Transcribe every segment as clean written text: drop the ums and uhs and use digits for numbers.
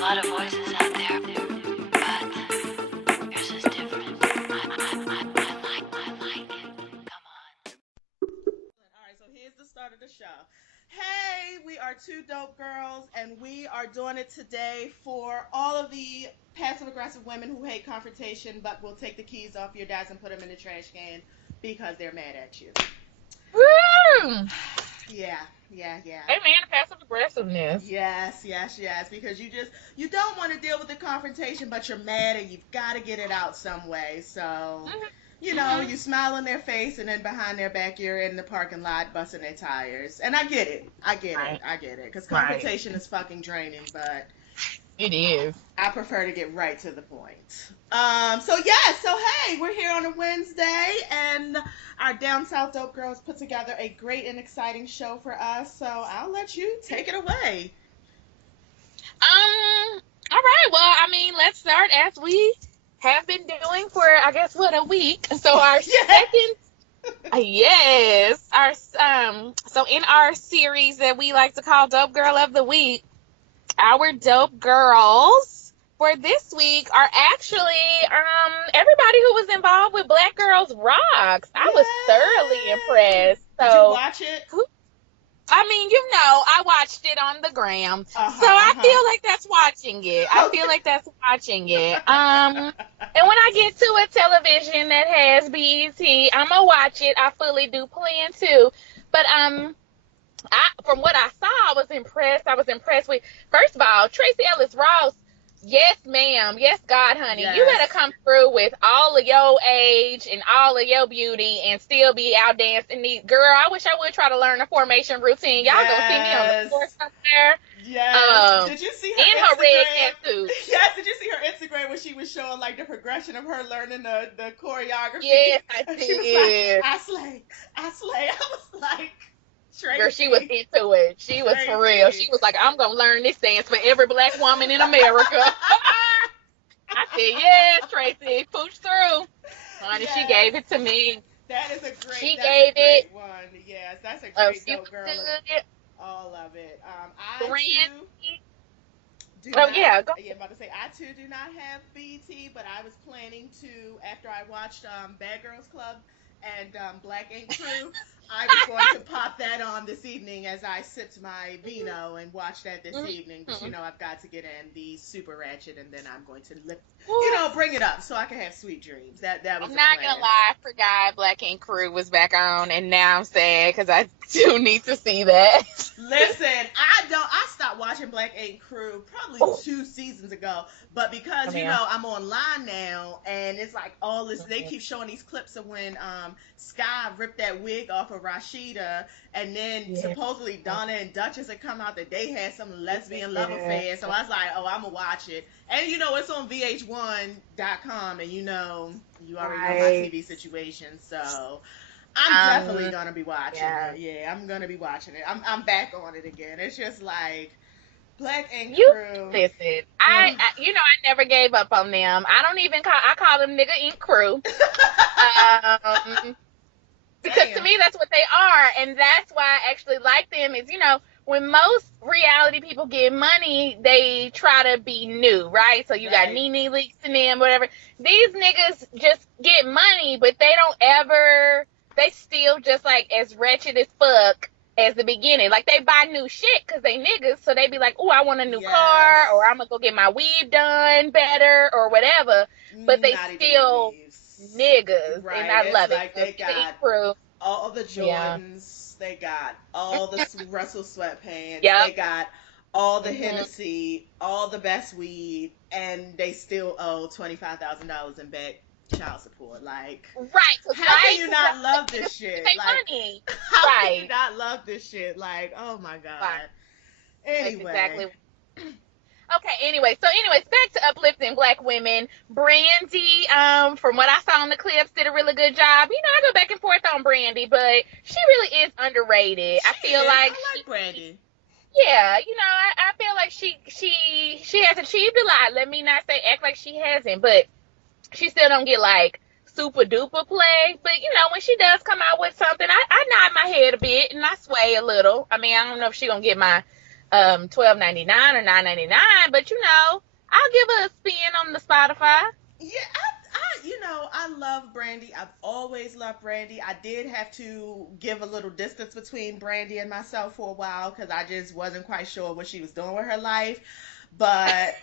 a lot of voices out there, but yours is different. I like it. Come on. All right, so here's the start of the show. Hey, we are two dope girls, and we are doing it today for all of the passive aggressive women who hate confrontation but will take the keys off your dads and put them in the trash can because they're mad at you. Woo! Yeah, yeah, yeah. Hey man, passive aggressiveness. Yes, because you don't want to deal with the confrontation, but you're mad and you've got to get it out some way. So, you smile in their face, and then behind their back, you're in the parking lot busting their tires. And I get it. Because confrontation is fucking draining, but It is. I prefer to get right to the point. So hey, we're here on a Wednesday, and our Down South Dope Girls put together a great and exciting show for us. So I'll let you take it away. All right. Well, I mean, let's start as we have been doing for, I guess, a week. So our second, yes, so in our series that we like to call Dope Girl of the Week, our dope girls for this week are actually everybody who was involved with Black Girls Rocks. I was thoroughly impressed. So, did you watch it? I mean, I watched it on the gram. So I feel like that's watching it. And when I get to a television that has BET, I'm going to watch it. I fully do plan to. But from what I saw, I was impressed with, first of all, Tracee Ellis Ross. Yes, ma'am. Yes, God, honey. Yes. You better come through with all of your age and all of your beauty and still be out dancing. Girl, I wish I would try to learn a formation routine. Y'all gonna see me on the floor somewhere. Yes. Did you see her in her red catsuit? Yes. Did you see her Instagram when she was showing like the progression of her learning the choreography? Yes, I did. She was like, I slay. I was like, Tracy. Girl, she was into it. She was for real. She was like, I'm going to learn this dance for every Black woman in America. I said, yes, Tracy, push through. Honey, yes. She gave it to me. That is a great, she gave it one. Yes, that's a great dope girl. Good. All of it. Go I'm about to say, I too do not have BET, but I was planning to, after I watched Bad Girls Club and Black Ink Crew, I was going to pop that on this evening as I sipped my vino and watch that this evening. But I've got to get in the super ratchet, and then I'm going to bring it up so I can have sweet dreams. That was. I'm not gonna lie, I forgot Black Ink Crew was back on, and now I'm sad because I do need to see that. Listen, I stopped watching Black Ink Crew probably 2 seasons ago, but because I'm online now, and it's like all this. They keep showing these clips of when Sky ripped that wig off of Rashida, and then supposedly Donna and Duchess had come out that they had some lesbian love affair. So I was like, oh, I'm gonna watch it, and it's on VH1.com, and you already know my TV situation, so I'm definitely gonna be watching it. Yeah, I'm gonna be watching it. I'm back on it again. It's just like Black Ink Crew. Listen, I never gave up on them. I call them nigga Ink Crew. Because to me, that's what they are, and that's why I actually like them. Is when most reality people get money, they try to be new, right? So you got Nene Leakes and them, whatever. These niggas just get money, but they still just like as wretched as fuck as the beginning. Like they buy new shit because they niggas, so they be like, oh, I want a new car, or I'm gonna go get my weave done better, or whatever. But they still niggas, right. And I love it. They got all the Jordans, they got all the Russell sweatpants, they got all the Hennessy, all the best weed, and they still owe $25,000 in back child support. Like, how can you not love this shit? Money. How can you not love this shit? Like, oh my God. Right. Anyway. That's exactly. Okay, anyways, back to uplifting Black women. Brandy, from what I saw in the clips, did a really good job. I go back and forth on Brandy, but she really is underrated. I feel like I like Brandy. Yeah, I feel like she has achieved a lot. Let me not say act like she hasn't, but she still don't get like super duper play. But when she does come out with something, I nod my head a bit and I sway a little. I mean, I don't know if she gonna get my $12.99 or $9.99, but I'll give her a spin on the Spotify. Yeah, I love Brandy. I've always loved Brandy. I did have to give a little distance between Brandy and myself for a while because I just wasn't quite sure what she was doing with her life. But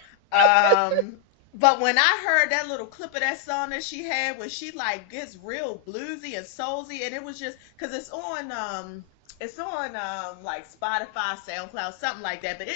but when I heard that little clip of that song that she had, where she like gets real bluesy and soulsy, and it was just because it's on like Spotify, SoundCloud, something like that. But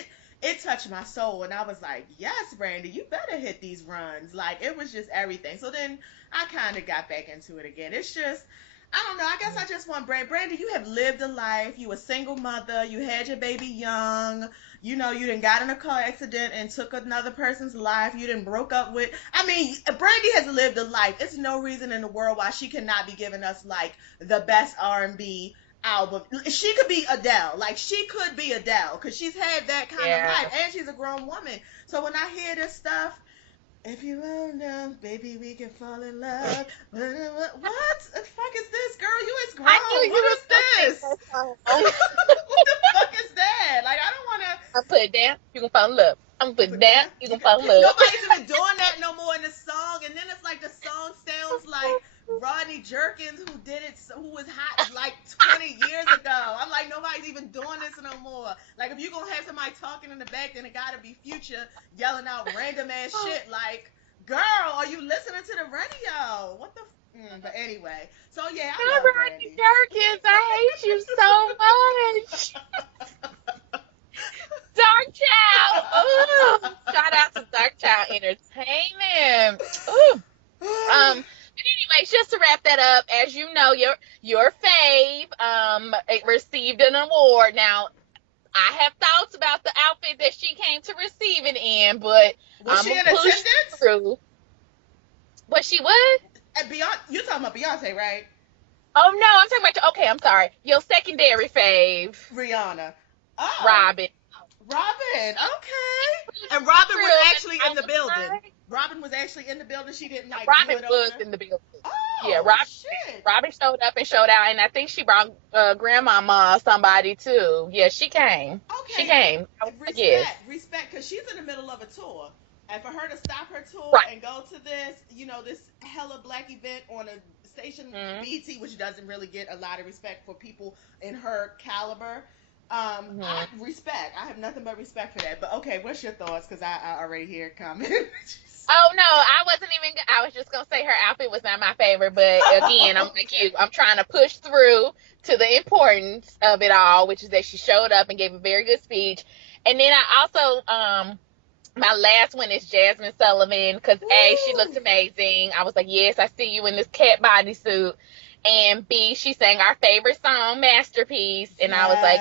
it touched my soul, and I was like, yes, Brandy, you better hit these runs. Like, it was just everything. So then I kind of got back into it again. It's just, I don't know, I guess I just want Brandy, you have lived a life. You a single mother. You had your baby young. You done got in a car accident and took another person's life. You done broke up with, Brandy has lived a life. It's no reason in the world why she cannot be giving us, like, the best R&B album. She could be Adele. Like, she could be Adele because she's had that kind of life, and she's a grown woman. So when I hear this stuff, if you roll down, baby, we can fall in love. What the fuck is this, girl? You is grown. What is this? What the fuck is that? Like, I don't want to. I'm put it down, you can fall in love. I'm put it down, you can fall in love. Nobody's even doing that no more in the song, and then it's like the song sounds like Rodney Jerkins, who was hot like 20 years ago. I'm like, nobody's even doing this no more. Like, if you're gonna have somebody talking in the back, then it gotta be Future yelling out random ass shit like, girl, are you listening to the radio? What the but anyway, so yeah, I love Rodney Jerkins, I hate you so much. Dark Child. Ooh, shout out to Dark Child Entertainment. Ooh. But anyways, just to wrap that up, as you know, your fave it received an award. Now, I have thoughts about the outfit that she came to receive it in, but was she in attendance? Through. Was she what? And Beyonce, you're talking about Beyonce, right? Oh no, I'm talking about okay, I'm sorry. Your secondary fave, Rihanna. Oh. Robin, okay. And Robin was actually in the building. Robin was actually in the building. She didn't like. Robin was in the building. Oh, yeah, shit. Robin showed up and showed out, and I think she brought grandmama or somebody too. Yeah, she came. Okay. She came. Respect, because she's in the middle of a tour, and for her to stop her tour and go to this hella black event on a station BET, which doesn't really get a lot of respect for people in her caliber. I respect. I have nothing but respect for that. But okay, what's your thoughts? Because I already hear it coming. Oh no, I was just gonna say her outfit was not my favorite, but again, I'm like you. I'm trying to push through to the importance of it all, which is that she showed up and gave a very good speech. And then I also my last one is Jasmine Sullivan, because A, she looked amazing. I was like, yes, I see you in this cat bodysuit. And B, she sang our favorite song, Masterpiece. And I was like,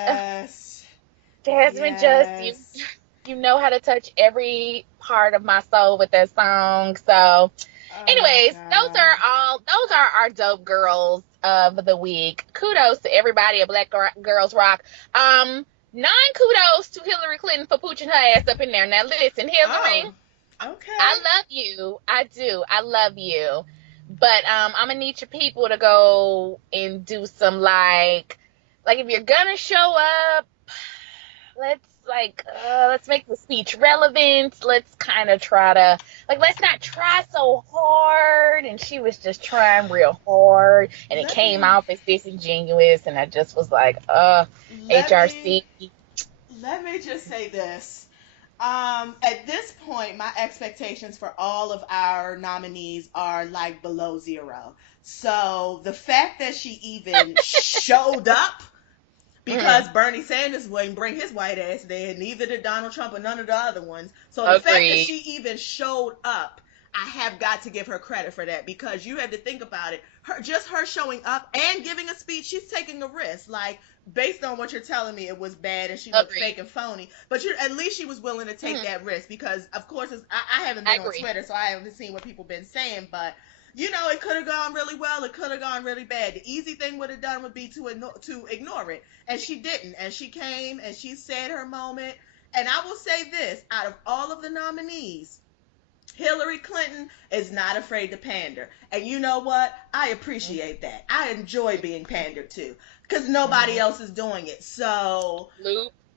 Jasmine, just, you know how to touch every part of my soul with that song. So anyways, those are our dope girls of the week. Kudos to everybody at Black Girls Rock. Non-kudos to Hillary Clinton for pooching her ass up in there. Now listen, Hillary, okay, I love you. I do. I love you. But I'm gonna need your people to go and do some like if you're gonna show up, let's make the speech relevant. Let's kind of try to let's not try so hard. And she was just trying real hard, and it came off as disingenuous. And I just was like, HRC. Let me just say this. At this point, my expectations for all of our nominees are like below zero. So the fact that she even showed up, because Bernie Sanders wouldn't bring his white ass there, neither did Donald Trump or none of the other ones. So the fact that she even showed up, I have got to give her credit for that, because you have to think about it. Her showing up and giving a speech, she's taking a risk. Like, based on what you're telling me, it was bad and she looked fake and phony. But at least she was willing to take that risk, because, of course, I haven't been on Twitter, so I haven't seen what people been saying. But, it could have gone really well. It could have gone really bad. The easy thing would have done would be to ignore it. And she didn't. And she came and she said her moment. And I will say this, out of all of the nominees, Hillary Clinton is not afraid to pander. And you know what? I appreciate that. I enjoy being pandered to, because nobody else is doing it. So,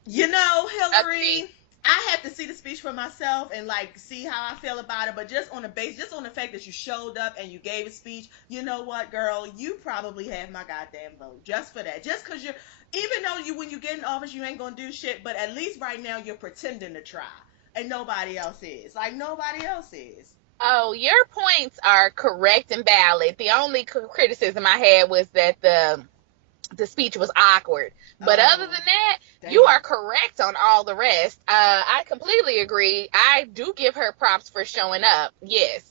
You know, Agreed. Hillary, I have to see the speech for myself and like see how I feel about it. But just on the fact that you showed up and you gave a speech, you know what, girl, you probably have my goddamn vote just for that. Just because you're, even though when you get in office you ain't gonna do shit, but at least right now you're pretending to try, and nobody else is. Like nobody else is. Oh, your points are correct and valid. The only criticism I had was that the speech was awkward. But other than Oh, that, you damn. are correct on all the rest. I completely agree. I do give her props for showing up. Yes.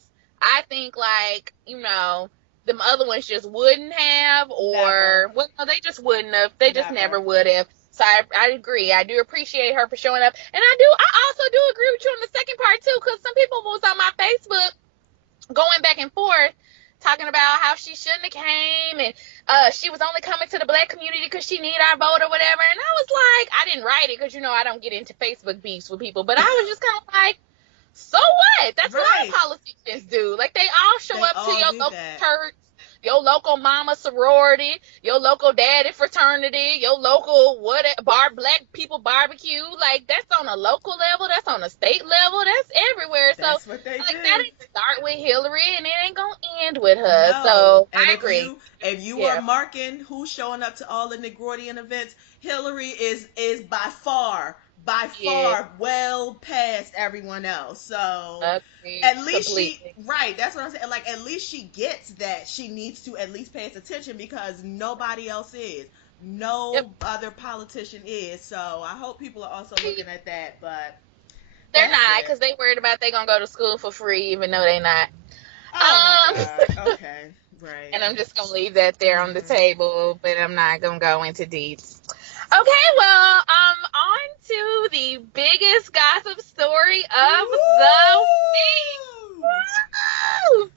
I think, like, them other ones just wouldn't have, Never, or, well, no, they just wouldn't have. They just never never. would have. So I agree. I do appreciate her for showing up. And I also do agree with you on the second part, too, because some people was on my Facebook going back and forth talking about how she shouldn't have came, and she was only coming to the Black community because she need our vote or whatever. And I was like, I didn't write it because I don't get into Facebook beefs with people, but I was just kind of like, so what? That's what Right. all politicians do. Like, they all show They up to all your do local that. church, your local mama sorority, your local daddy fraternity, your local Black people barbecue. Like, that's on a local level, that's on a state level, that's everywhere. So, That's what they like, that do. didn't start with Hillary, and it ain't gonna end with her. No. So And I agree. if you were Yeah. marking who's showing up to all the Negroidian events, Hillary is by Yeah. far well past everyone else. So Agreed. at least Completely. right, that's what I'm saying. Like at least she gets that she needs to at least pay attention because nobody else is. Yep. No other politician is. So I hope people are also looking at that, but They're that's not, it. because they worried about they gonna go to school for free, even though they not. Oh my Um, God. Okay. Right. and I'm just gonna leave that there on the Mhm. table, but I'm not gonna go into deets. Okay, well, on to the biggest gossip story of the week. Woo! Woo!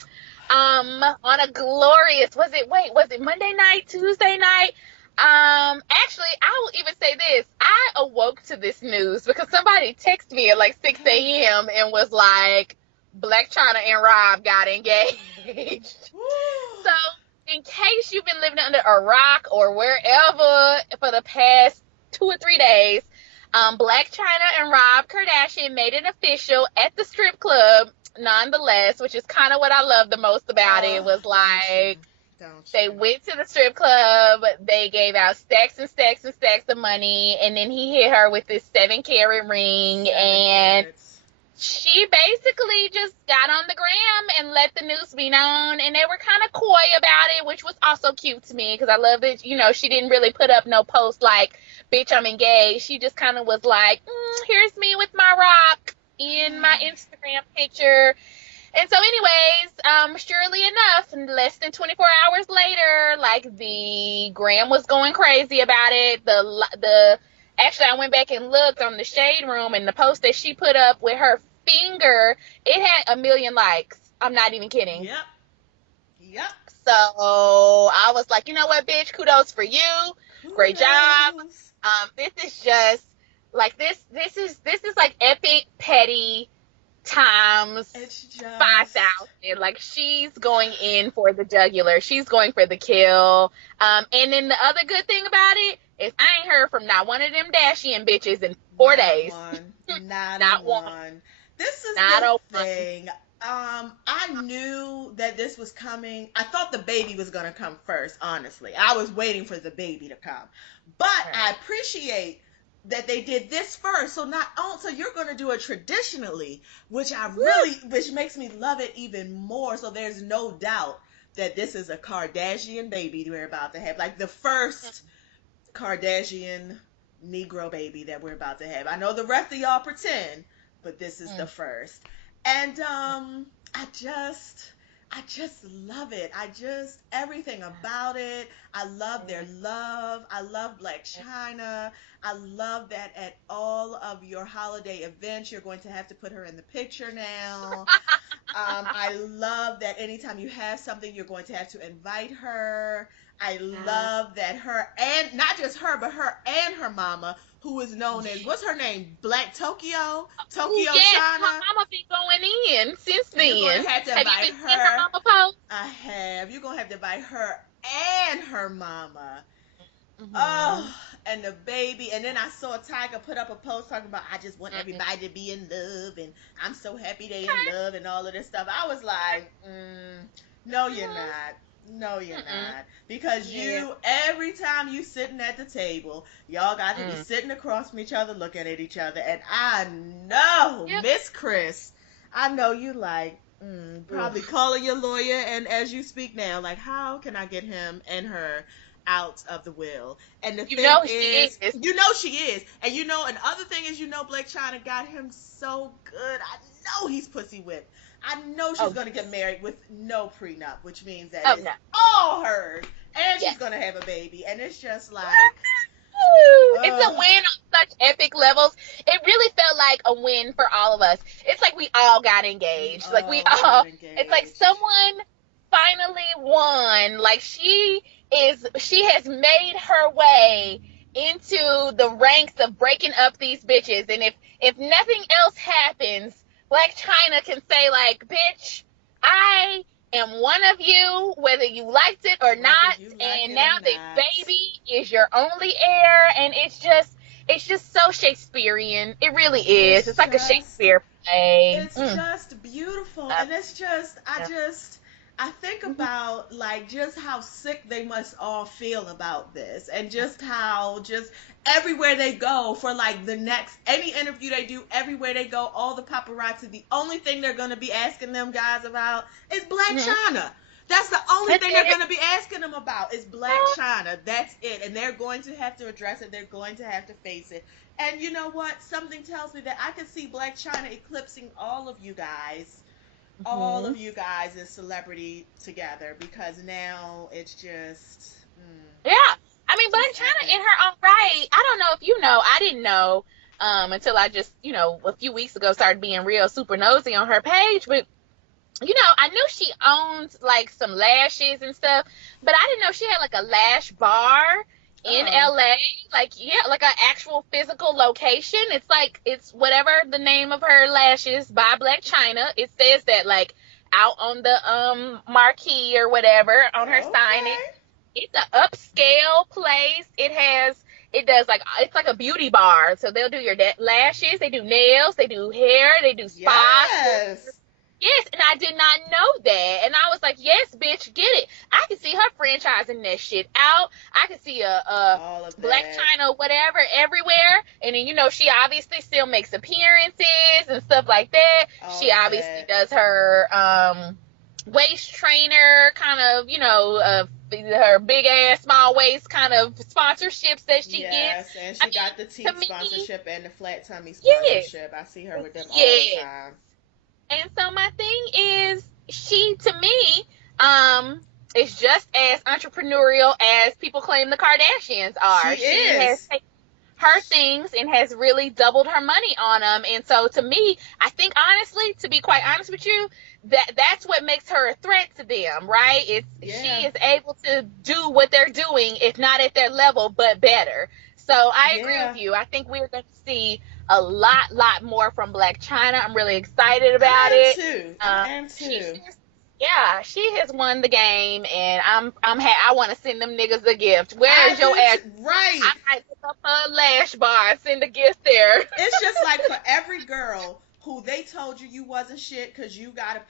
On a glorious, was it Monday night, Tuesday night? Actually, I will even say this. I awoke to this news because somebody texted me at like 6 a.m. and was like, Blac, Chyna, and Rob got engaged. So, Woo! in case you've been living under a rock or wherever for the past 2 or 3 days, Blac, Chyna, and Rob Kardashian made it official at the strip club, nonetheless, which is kind of what I love the most about it. Oh, Was don't you? like, Don't they you? went to the strip club, they gave out stacks and stacks and stacks of money, and then he hit her with this 7 carat ring, 7 carats. she basically just got on the gram and let the news be known, and they were kind of coy about it, which was also cute to me because I love that, she didn't really put up no post like, bitch, I'm engaged. She just kind of was like, here's me with my rock in my Instagram picture. And so anyways, surely enough, less than 24 hours later, like, the gram was going crazy about it. Actually, I went back and looked on the Shade Room, and the post that she put up with her finger, it had 1 million likes. I'm not even kidding. Yep. Yep. So I was like, you know what, bitch, kudos for you. Great job. Kudos. This is just like this is like epic petty times It's just 5,000. Like, she's going in for the jugular. She's going for the kill. And then the other good thing about it is I ain't heard from not one of them Dashian bitches in 4 days. Not Not a one. one. This is Not the a one. thing. I knew that this was coming. I thought the baby was gonna come first, honestly. I was waiting for the baby to come. But Right. I appreciate that they did this first. So you're gonna do it traditionally, which which makes me love it even more. So there's no doubt that this is a Kardashian baby we're about to have. Like the first Kardashian Negro baby that we're about to have. I know the rest of y'all pretend, but this is the first. And I just love it. Everything about it. I love their love. I love Blac Chyna. I love that at all of your holiday events, you're going to have to put her in the picture now. I love that anytime you have something, you're going to have to invite her. I love that her, and not just her, but her and her mama, who is known as, what's her name? Black Tokyo? Tokyo Yes, her Chyna? mama been going in since You're going then. to have to Have you invite been seeing her her. mama post? I have. You're going to have to invite her and her mama. Oh, and the baby. And then I saw Tiger put up a post talking about, I just want everybody to be in love, and I'm so happy they in love, and all of this stuff. I was like, no, you're not. No, you're not. Because you, every time you sitting at the table, y'all got to be sitting across from each other, looking at each other. And I know, Miss Chris, I know you like, probably calling your lawyer, and as you speak now, like, how can I get him and her out of the will? And the thing is, you know she is. And you know, and other thing is, you know, Blac Chyna got him so good. I know he's pussy whipped. I know she's going to get married with no prenup, which means that it's all hers. And she's going to have a baby. And it's just like... It's a win on such epic levels. It really felt like a win for all of us. It's like we all got engaged. Like we all... It's like someone finally won. Like she has made her way into the ranks of breaking up these bitches. And if nothing else happens... Blac Chyna can say, like, bitch, I am one of you, whether you liked it or not, and now the baby is your only heir, and it's just so Shakespearean. It really is. It's like a Shakespeare play. It's just beautiful, and it's just, I think about, like, just how sick they must all feel about this, and just how, just everywhere they go for, like, any interview they do, everywhere they go, all the paparazzi, the only thing they're going to be asking them guys about is Blac Chyna. That's the only thing they're going to be asking them about is Blac Chyna. That's it, and they're going to have to address it. They're going to have to face it. And you know what? Something tells me that I can see Blac Chyna eclipsing all of you guys. All of you guys as celebrity together, because now it's just I mean, Blac Chyna in her own right. I don't know if you know, I didn't know until I just, you know, a few weeks ago started being real super nosy on her page, but you know, I knew she owns like some lashes and stuff, but I didn't know she had like a lash bar in LA, like an actual physical location. It's like, it's whatever the name of her lashes by Blac Chyna. It says that like out on the marquee or whatever on her signage. It's an upscale place. It does like, it's like a beauty bar. So they'll do your lashes, they do nails, they do hair, they do spa. Yes, and I did not know that. And I was like, yes, bitch, get it. I can see her franchising that shit out. I can see a Blac Chyna, whatever, everywhere. And then, you know, she obviously still makes appearances and stuff like that. She obviously does her waist trainer kind of, you know, her big ass, small waist kind of sponsorships that she gets. And she got the teeth sponsorship and the flat tummy sponsorship. I see her with them all the time. And so my thing is, she, to me, is just as entrepreneurial as people claim the Kardashians are. She has taken her things and has really doubled her money on them. And so to me, I think honestly, to be quite honest with you, that's what makes her a threat to them, right? She is able to do what they're doing, if not at their level, but better. So I agree with you. I think we're going to see a lot more from Blac Chyna. I'm really excited about it. I am too. She has won the game, and I want to send them niggas a gift. Where's your ass? Right. I might pick up a lash bar and send a gift there. It's just like for every girl who they told you wasn't shit because you got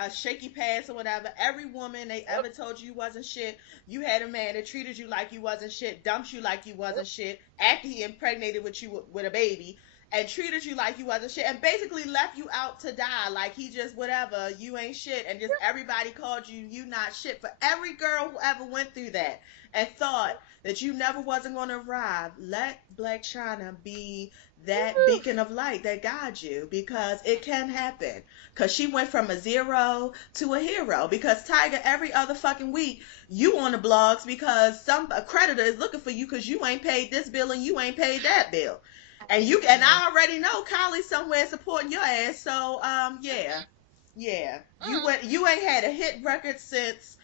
a shaky past or whatever. Every woman they ever told you wasn't shit. You had a man that treated you like you wasn't shit, dumped you like you wasn't shit, after he impregnated with you with a baby, and treated you like you wasn't shit, and basically left you out to die, like he just whatever, you ain't shit, and just everybody called you not shit. For every girl who ever went through that and thought that you never wasn't going to arrive, let Blac Chyna be that beacon of light that guides you, because it can happen. Because she went from a zero to a hero. Because Tiger, every other fucking week, you on the blogs because a creditor is looking for you because you ain't paid this bill and you ain't paid that bill. And I already know Kylie's somewhere supporting your ass. So you ain't had a hit record since.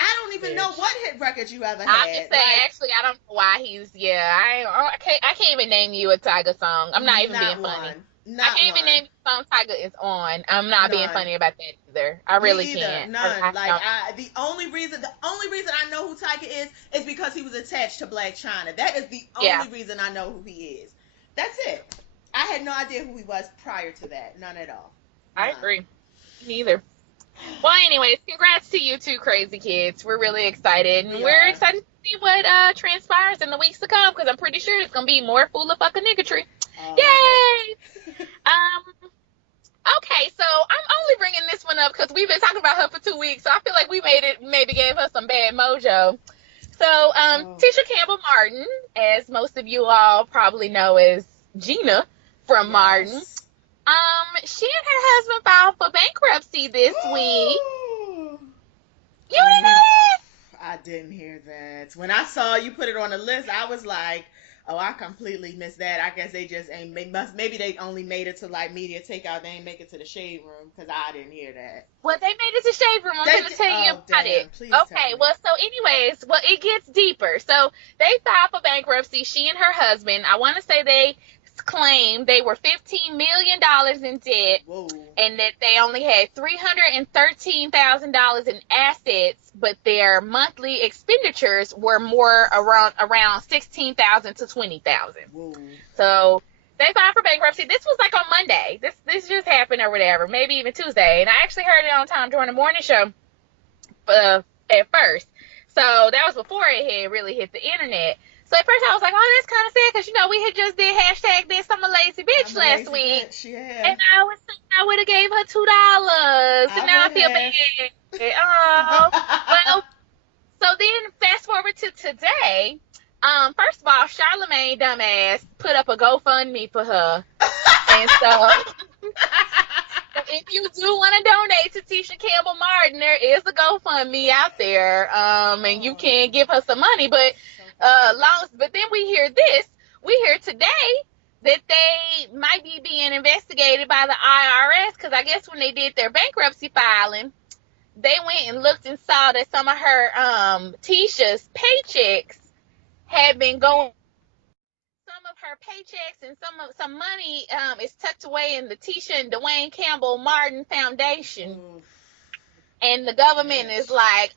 I don't even know what hit record you ever had. I can say, actually, I don't know why he's, I can't even name you a Tiger song. I'm not even being funny. Not I can't even one. name the song Tyga is on. I'm not being None. funny about that either. I Me really either. can't. None. Like Don't. the only reason I know who Tyga is because he was attached to Blac Chyna. That is the Yeah, only reason I know who he is. That's it. I had no idea who he was prior to that. None at all. I None. agree. Neither. Well, anyways, congrats to you two crazy kids. We're really excited, and We we're are. excited to see what transpires in the weeks to come because I'm pretty sure it's gonna be more fool of fucking niggatry. Yay! Um. Okay, so I'm only bringing this one up because we've been talking about her for 2 weeks, so I feel like we maybe gave her some bad mojo. So, Oh. Tisha Campbell Martin, as most of you all probably know as Gina from Martin, Yes. she and her husband filed for bankruptcy this week. You didn't know that? I didn't hear that. When I saw you put it on the list, I was like, "Oh, I completely missed that." I guess they just ain't. Maybe they only made it to like media takeout. They ain't make it to the shade room because I didn't hear that. Well, they made it to Shade Room. I'm going to tell you about it. Please tell Okay, me. well, so anyways, well, it gets deeper. So they filed for bankruptcy, she and her husband. I want to say they claimed they were $15 million in debt. Whoa. And that they only had $313,000 in assets, but their monthly expenditures were more around $16,000 to $20,000. Whoa. So they filed for bankruptcy. This was like on Monday. This just happened or whatever, maybe even Tuesday. And I actually heard it on time during the morning show at first. So that was before it had really hit the internet. So at first I was like, oh, that's kind of sad because, we had just did hashtag this I'm a lazy bitch last week. Bitch, yeah. And I was thinking I would have gave her $2. And now I feel bad. Oh, well, so then fast forward to today. First of all, Charlamagne dumbass put up a GoFundMe for her. And so if you do want to donate to Tisha Campbell Martin, there is a GoFundMe out there. And you can give her some money, but but then we hear today that they might be being investigated by the IRS because I guess when they did their bankruptcy filing, they went and looked and saw that some of her Tisha's paychecks had been going. Some of her paychecks and some money is tucked away in the Tisha and Dwayne Campbell Martin Foundation. Oof. And the government is like,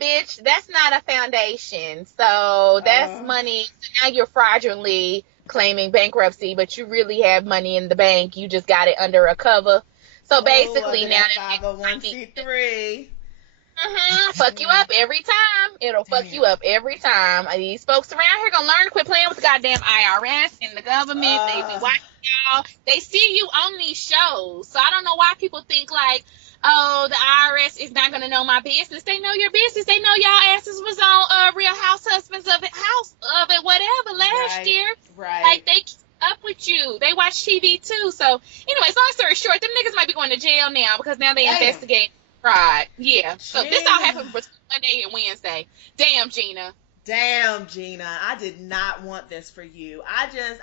bitch, that's not a foundation. So that's money. Now you're fraudulently claiming bankruptcy, but you really have money in the bank. You just got it under a cover. So basically now that 501c3. Fuck you up every time. It'll fuck you up every time. These folks around here gonna learn to quit playing with the goddamn IRS and the government. They be watching y'all. They see you on these shows. So I don't know why people think like, oh, the IRS is not gonna know my business. They know your business. They know y'all asses was on Real House Husbands of it, whatever last year. Right. Like they keep up with you. They watch TV too. So anyways, long story short, them niggas might be going to jail now because now they investigate fraud. Yeah. So this all happened between Monday and Wednesday. Damn, Gina. Damn, Gina. I did not want this for you. I guess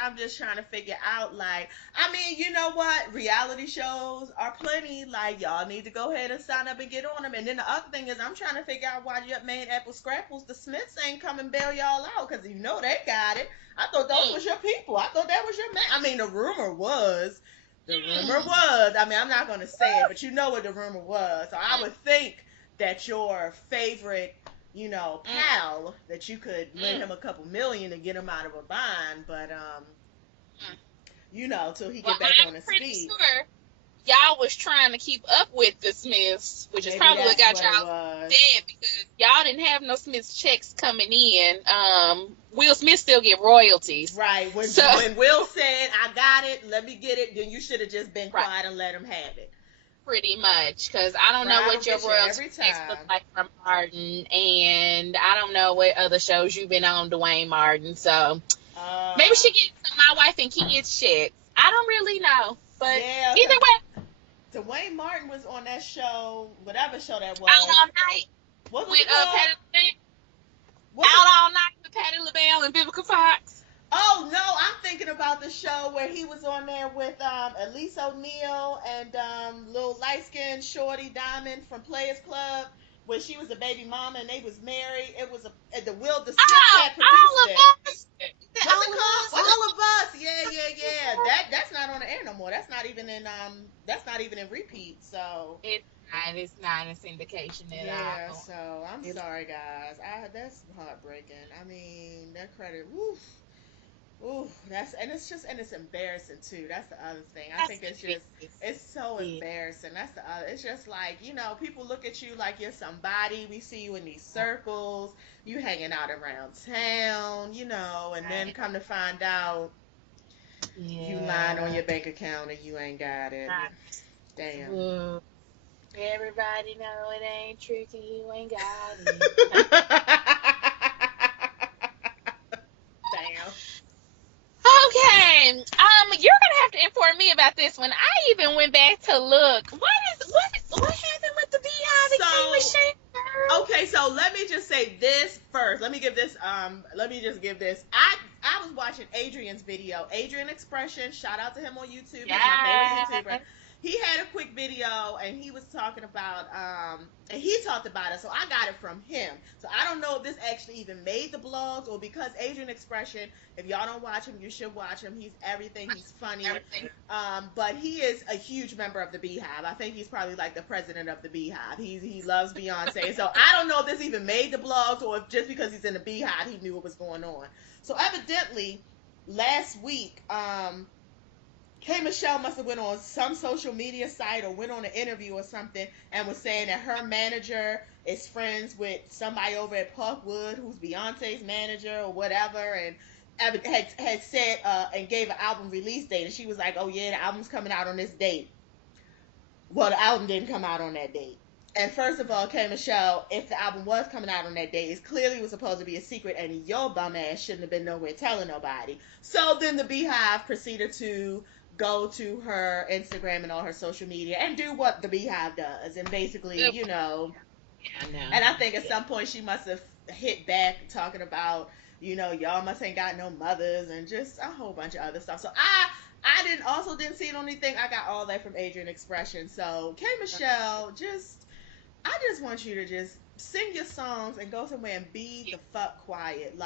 I'm just trying to figure out, like, I mean, you know what? Reality shows are plenty. Like, y'all need to go ahead and sign up and get on them. And then the other thing is, I'm trying to figure out why your main Apple Scrapples, the Smiths ain't come and bail y'all out because you know they got it. I thought those was your people. I thought that was your man. I mean, the rumor was, I mean, I'm not going to say it, but you know what the rumor was. So I would think that your favorite, pal, that you could lend him a couple million and get him out of a bind, but, till he get back on his feet. Sure y'all was trying to keep up with the Smiths, which is probably what got y'all dead because y'all didn't have no Smiths checks coming in. Will Smith still get royalties. Right. When Will said, I got it, let me get it, then you should have just been quiet and let him have it. Pretty much, because I don't know what your royalty checks look like from Martin, and I don't know what other shows you've been on, Dwayne Martin, so maybe she gets some My Wife and Kids checks. I don't really know, but either way. Dwayne Martin was on that show, whatever show that was. Out All Night. What was with it called? Patty LaBelle. Out All Night with Patty LaBelle and Vivica Fox. Oh, no, I'm thinking about the show where he was on there with Elise O'Neill and little light-skinned Shorty Diamond from Players Club, where she was a baby mama and they was married. It was the Will the Smith that produced it. What's it called? All of Us. Yeah. That's not on the air no more. That's not even in repeat. So It's not a syndication at yeah. all. So I'm sorry, guys. That's heartbreaking. I mean, that credit. Woof. Ooh, it's embarrassing too. That's the other thing. I think it's so embarrassing. That's the other. It's just like, people look at you like you're somebody. We see you in these circles, you hanging out around town, and then come to find out you lying on your bank account and you ain't got it. Damn. Ooh. Everybody know it ain't tricky. You ain't got it. Damn. Okay. You're gonna have to inform me about this one. I even went back to look. What happened with the Beehive and K Michelle? Okay, so let me just say this first. Let me just give this. I was watching Adrian's video. Adrian Expression, shout out to him on YouTube. He's my favorite YouTuber. He had a quick video and he was talking about and he talked about it, so I got it from him. So I don't know if this actually even made the blogs, or because Adrian Expression, if y'all don't watch him, you should watch him. He's everything. He's funny. But he is a huge member of the Beehive. I think he's probably like the president of the Beehive. He loves Beyonce. So I don't know if this even made the blogs, or if just because he's in the Beehive he knew what was going on. So evidently last week K Michelle must have went on some social media site or went on an interview or something and was saying that her manager is friends with somebody over at Parkwood who's Beyonce's manager or whatever, and had said and gave an album release date, and she was like, oh yeah, the album's coming out on this date. Well, the album didn't come out on that date. And first of all, K Michelle, if the album was coming out on that date, it clearly was supposed to be a secret, and your bum ass shouldn't have been nowhere telling nobody. So then the Beehive proceeded to go to her Instagram and all her social media and do what the Beehive does, and basically, I know. And I think at some point she must have hit back talking about, y'all must ain't got no mothers and just a whole bunch of other stuff. So I didn't see it on anything. I got all that from Adrian Expression. So K Michelle, I just want you to just sing your songs and go somewhere and be the fuck quiet.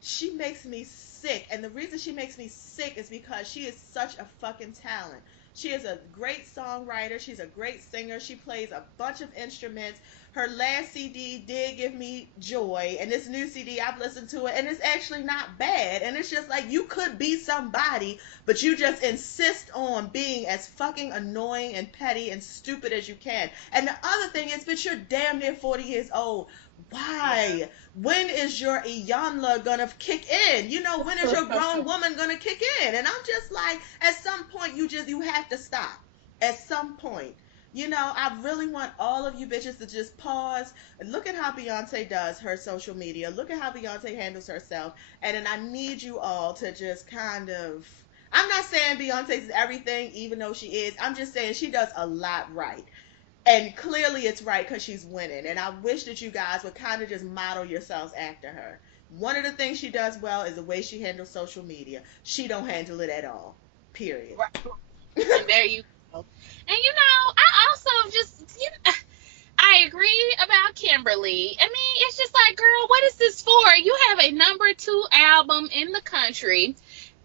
She makes me sick. And the reason she makes me sick is because she is such a fucking talent. She is a great songwriter. She's a great singer. She plays a bunch of instruments. Her last CD did give me joy. And this new CD, I've listened to it, and it's actually not bad. And it's just like, you could be somebody, but you just insist on being as fucking annoying and petty and stupid as you can. And the other thing is, bitch, you're damn near 40 years old. Why? When is your Iyanla gonna kick in? When is your grown woman gonna kick in? And I'm just like, at some point, you have to stop. At some point. I really want all of you bitches to just pause and look at how Beyonce does her social media. Look at how Beyonce handles herself. And then I need you all to just kind of, I'm not saying Beyonce is everything, even though she is. I'm just saying she does a lot right. And clearly it's right because she's winning. And I wish that you guys would kind of just model yourselves after her. One of the things she does well is the way she handles social media. She don't handle it at all. Period. Right. And there you go. And I also I agree about Kimberly. I mean, it's just like, girl, what is this for? You have a #2 album in the country.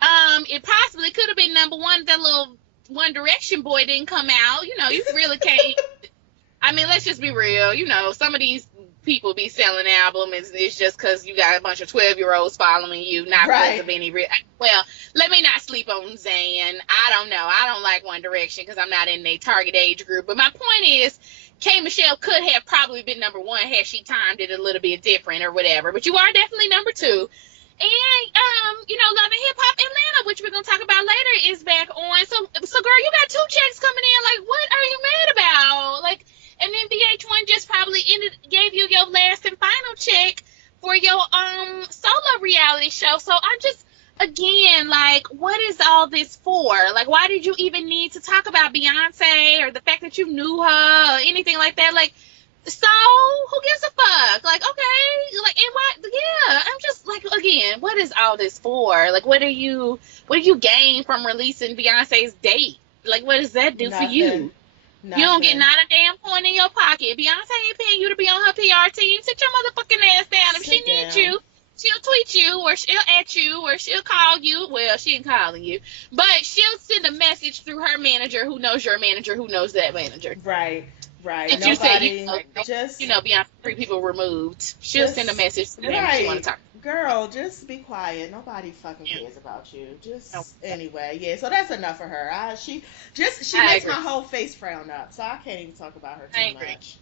It possibly could have been #1. That little One Direction boy didn't come out. You really can't. I mean, let's just be real. Some of these people be selling albums. It's just because you got a bunch of 12-year-olds following you, not because of any real. Well, let me not sleep on Zayn. I don't know. I don't like One Direction because I'm not in their target age group. But my point is, K Michelle could have probably been #1 had she timed it a little bit different or whatever. But you are definitely #2. And Love and Hip Hop Atlanta, which we're gonna talk about later, is back on. So girl, you got 2 checks coming in. Like, what are you mad about? Like, and then VH1 just probably gave you your last and final check for your solo reality show. So I'm just, again, like, what is all this for? Like, why did you even need to talk about Beyonce or the fact that you knew her or anything like that? Like, so who gives a fuck? Like, okay, like, and what? Yeah, I'm just like, again, what is all this for? Like, what do you gain from releasing Beyonce's date? Like, what does that do for you? Nothing. You don't get not a damn point in your pocket. Beyonce ain't paying you to be on her PR team. Sit your motherfucking ass down if she needs you. she'll tweet you, or she'll at you, or she'll call you. Well, she ain't calling you, but she'll send a message through her manager, who knows your manager, who knows that manager. Right. If you say, Beyonce, 3 people removed, she'll send a message to them if she want to talk. Girl, just be quiet. Nobody fucking cares about you. Anyway, yeah. So that's enough for her. She makes my whole face frown up, so I can't even talk about her too much.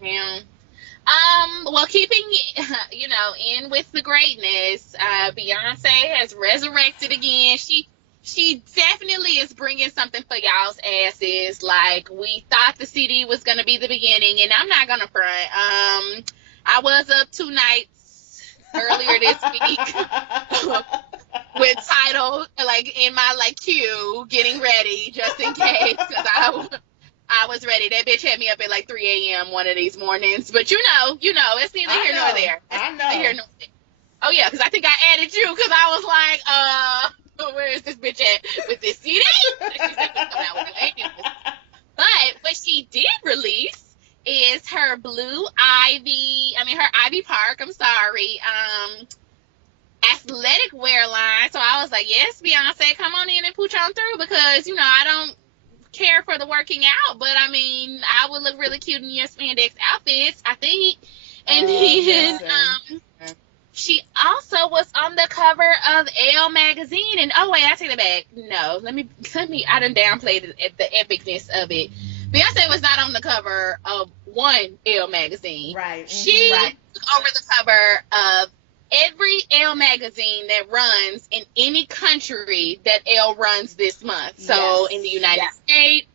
Yeah. Well, keeping, in with the greatness, Beyonce has resurrected again. She definitely is bringing something for y'all's asses. Like, we thought the CD was going to be the beginning, and I'm not going to front. I was up 2 nights earlier this week with Tidal, like, in my, like, queue, getting ready, just in case, because I was ready. That bitch had me up at, like, 3 a.m. one of these mornings. But, it's neither here nor there. I know. Oh, yeah, because I think I added you, because I was like, where is this bitch at with this CD? She said was coming out with but what she did release is her her Ivy Park, athletic wear line. So I was like, yes, Beyonce, come on in and pooch on through, because, I don't care for the working out, but I would look really cute in your spandex outfits, I think. And then, she also was on the cover of Elle magazine, and oh wait, I take it back. No, let me. I done downplayed the epicness of it. Beyonce was not on the cover of one Elle magazine. Right. She took over the cover of every Elle magazine that runs in any country that Elle runs this month. So in the United States,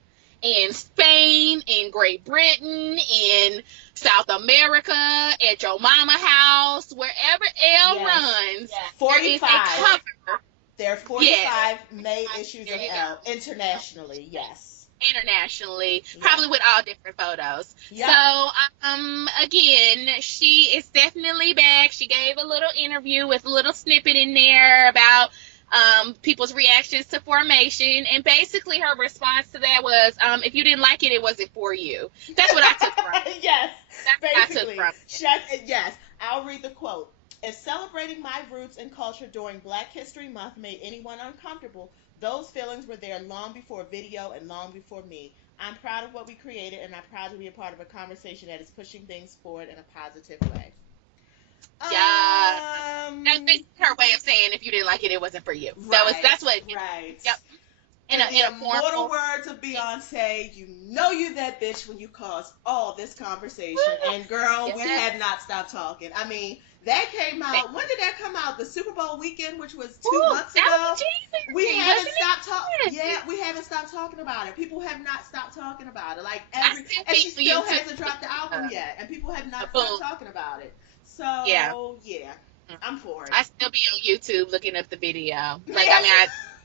in Spain, in Great Britain, in South America, at your mama house, wherever Elle runs, 45. there is a cover. There are 45 May issues of Elle internationally. Yes. Internationally, probably with all different photos. Yep. So, again, she is definitely back. She gave a little interview with a little snippet in there about people's reactions to Formation, and basically her response to that was, if you didn't like it, it wasn't for you. That's what I took from it. Yes, that's basically. What I took from it. Yes, I'll read the quote. If celebrating my roots and culture during Black History Month made anyone uncomfortable, those feelings were there long before video and long before me. I'm proud of what we created, and I'm proud to be a part of a conversation that is pushing things forward in a positive way. Yeah, that's her way of saying if you didn't like it, it wasn't for you. Right, that's what. Right. Yep. In the a immortal words of Beyonce, you know you that bitch when you cause all this conversation. And girl, we have not stopped talking. That came out. When did that come out? The Super Bowl weekend, which was 2 months ago. We haven't stopped talking. Yeah, we haven't stopped talking about it. People have not stopped talking about it. Like and she still hasn't dropped the album yet, and people have not stopped talking about it. So yeah, I'm for it. I still be on YouTube looking up the video. Like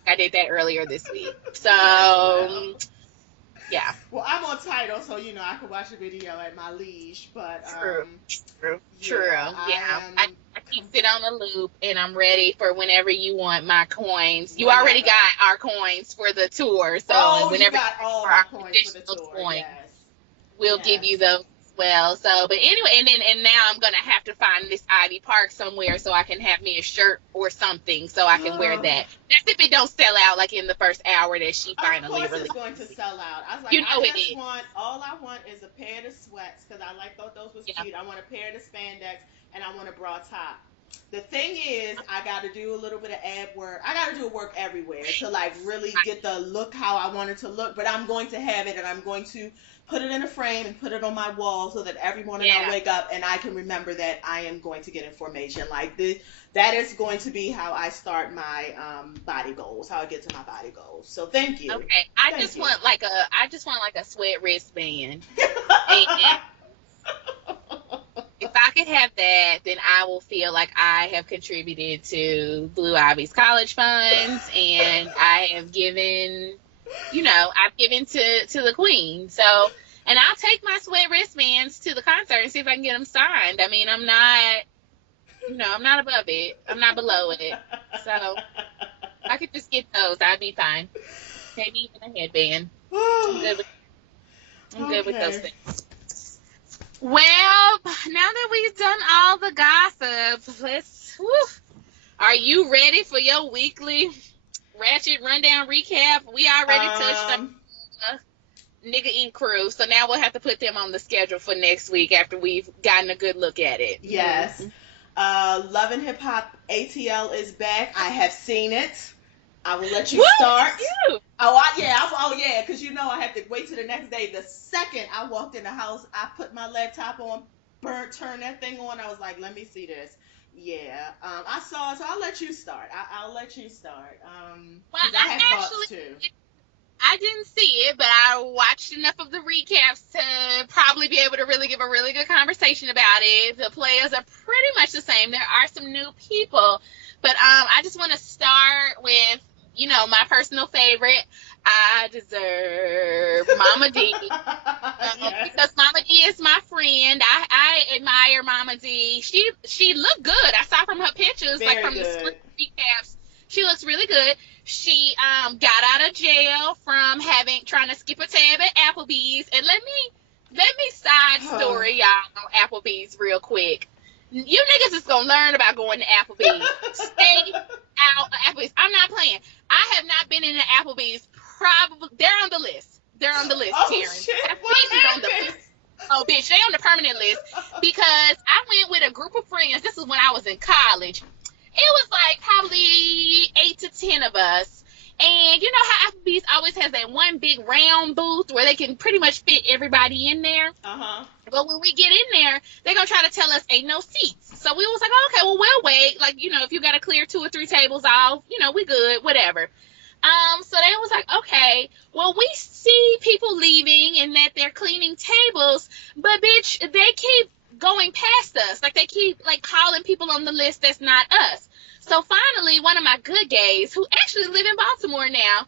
I did that earlier this week. So yeah. Well, I'm on Tidal, so I can watch the video at my leisure. But true. Yeah. I keep it on a loop, and I'm ready for whenever you want my coins. You already got our coins for the tour, so whenever you got all our coins for the tour, we'll give you those. Well, so, but anyway, and now I'm gonna have to find this Ivy Park somewhere so I can have me a shirt or something so I can wear that. That's if it don't sell out like in the first hour that she finally released. Of course, it's going to sell out. I was like, all I want is a pair of sweats because thought those was cute. I want a pair of the spandex and I want a bra top. The thing is, I got to do a little bit of ab work. I got to do work everywhere to really get the look how I want it to look. But I'm going to have it, and I'm going to put it in a frame and put it on my wall so that every morning I wake up and I can remember that I am going to get information. That is going to be how I start my body goals, how I get to my body goals. So thank you. Okay, I just want like a sweat wristband. And if I could have that, then I will feel like I have contributed to Blue Ivy's college funds, and I have given, I've given to the queen. So, and I'll take my sweat wristbands to the concert and see if I can get them signed. I'm not above it. I'm not below it. So, if I could just get those, I'd be fine. Maybe even a headband. I'm good with those things. Well, now that we've done all the gossip, let's Whew. Are you ready for your weekly Ratchet Rundown recap? We already touched on Nigga Ink Crew, so now we'll have to put them on the schedule for next week after we've gotten a good look at it. Yes. Love and Hip Hop ATL is back. I have seen it. I will let you start. Yeah, because you know I have to wait till the next day. The second I walked in the house, I put my laptop on, turned that thing on. I was like, let me see this. Yeah, I saw it, so I'll let you start. I'll let you start. Well, I have thoughts too. I didn't see it, but I watched enough of the recaps to probably be able to really give a really good conversation about it. The players are pretty much the same. There are some new people, but I just want to start with, you know, my personal favorite. I deserve Mama D. Yes. Because Mama D is my friend. I admire Mama D. She looked good. I saw from her pictures, Very like from good. the split recaps. She looks really good. She got out of jail from trying to skip a tab at Applebee's. And let me side story y'all on Applebee's real quick. You niggas is gonna learn about going to Applebee's. Stay out of Applebee's. I'm not playing. I have not been in an Applebee's. Probably they're on the list. They're on the list, Karen. Shit. Applebee's is on the list. Oh, bitch, they on the permanent list because I went with a group of friends. This is when I was in college. It was like probably 8 to 10 of us. And you know how Applebee's always has that one big round booth where they can pretty much fit everybody in there? But when we get in there, they're going to try to tell us ain't no seats. So we was like, okay, well, we'll wait. Like, you know, if you got to clear 2 or 3 tables off, you know, we good, whatever. So they was like, okay, well, we see people leaving and that they're cleaning tables, but bitch, they keep going past us. Like, they keep, like, calling people on the list that's not us. So finally, one of my good gays, who actually live in Baltimore now,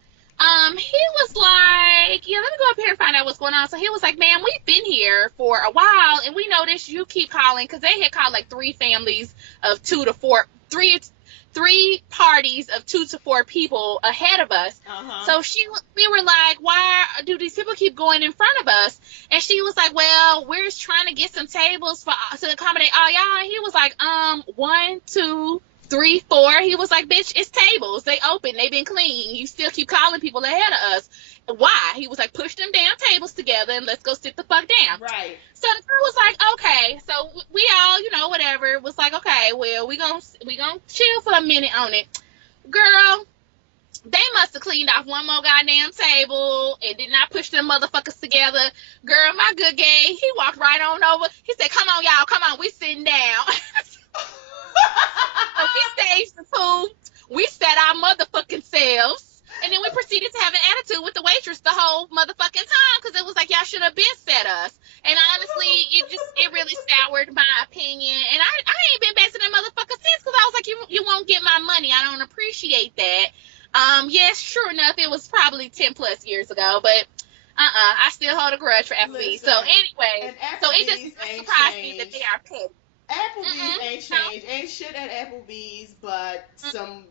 he was like, yeah, let me go up here and find out what's going on. So he was like, man, we've been here for a while, and we noticed you keep calling, because they had called like 3 families of 2 to 4, three parties of 2 to 4 people ahead of us. So we were like, why do these people keep going in front of us? And she was like, well, we're just trying to get some tables to accommodate all y'all. And he was like, 1, 2, 3, 4. He was like, bitch, it's tables. They open. They've been clean. You still keep calling people ahead of us. Why? He was like, push them damn tables together and let's go sit the fuck down. Right. So the girl was like, okay. So we all, you know, whatever, was like, okay, well, we gonna chill for a minute on it. Girl, they must have cleaned off one more goddamn table and did not push them motherfuckers together. Girl, my good gay, he walked right on over. He said, come on, y'all, come on, we sitting down. So we staged the food. We sat our motherfucking selves. And then we proceeded to have an attitude with the waitress the whole motherfucking time because it was like, y'all should have been set us. And honestly, it really soured my opinion. And I ain't been back to that motherfucker since because I was like, you won't get my money. I don't appreciate that. Yes, sure enough, it was probably 10 plus years ago, but I still hold a grudge for Applebee's. So anyway, so it just surprised me that they are petty. Applebee's ain't changed. Ain't shit at Applebee's, but some.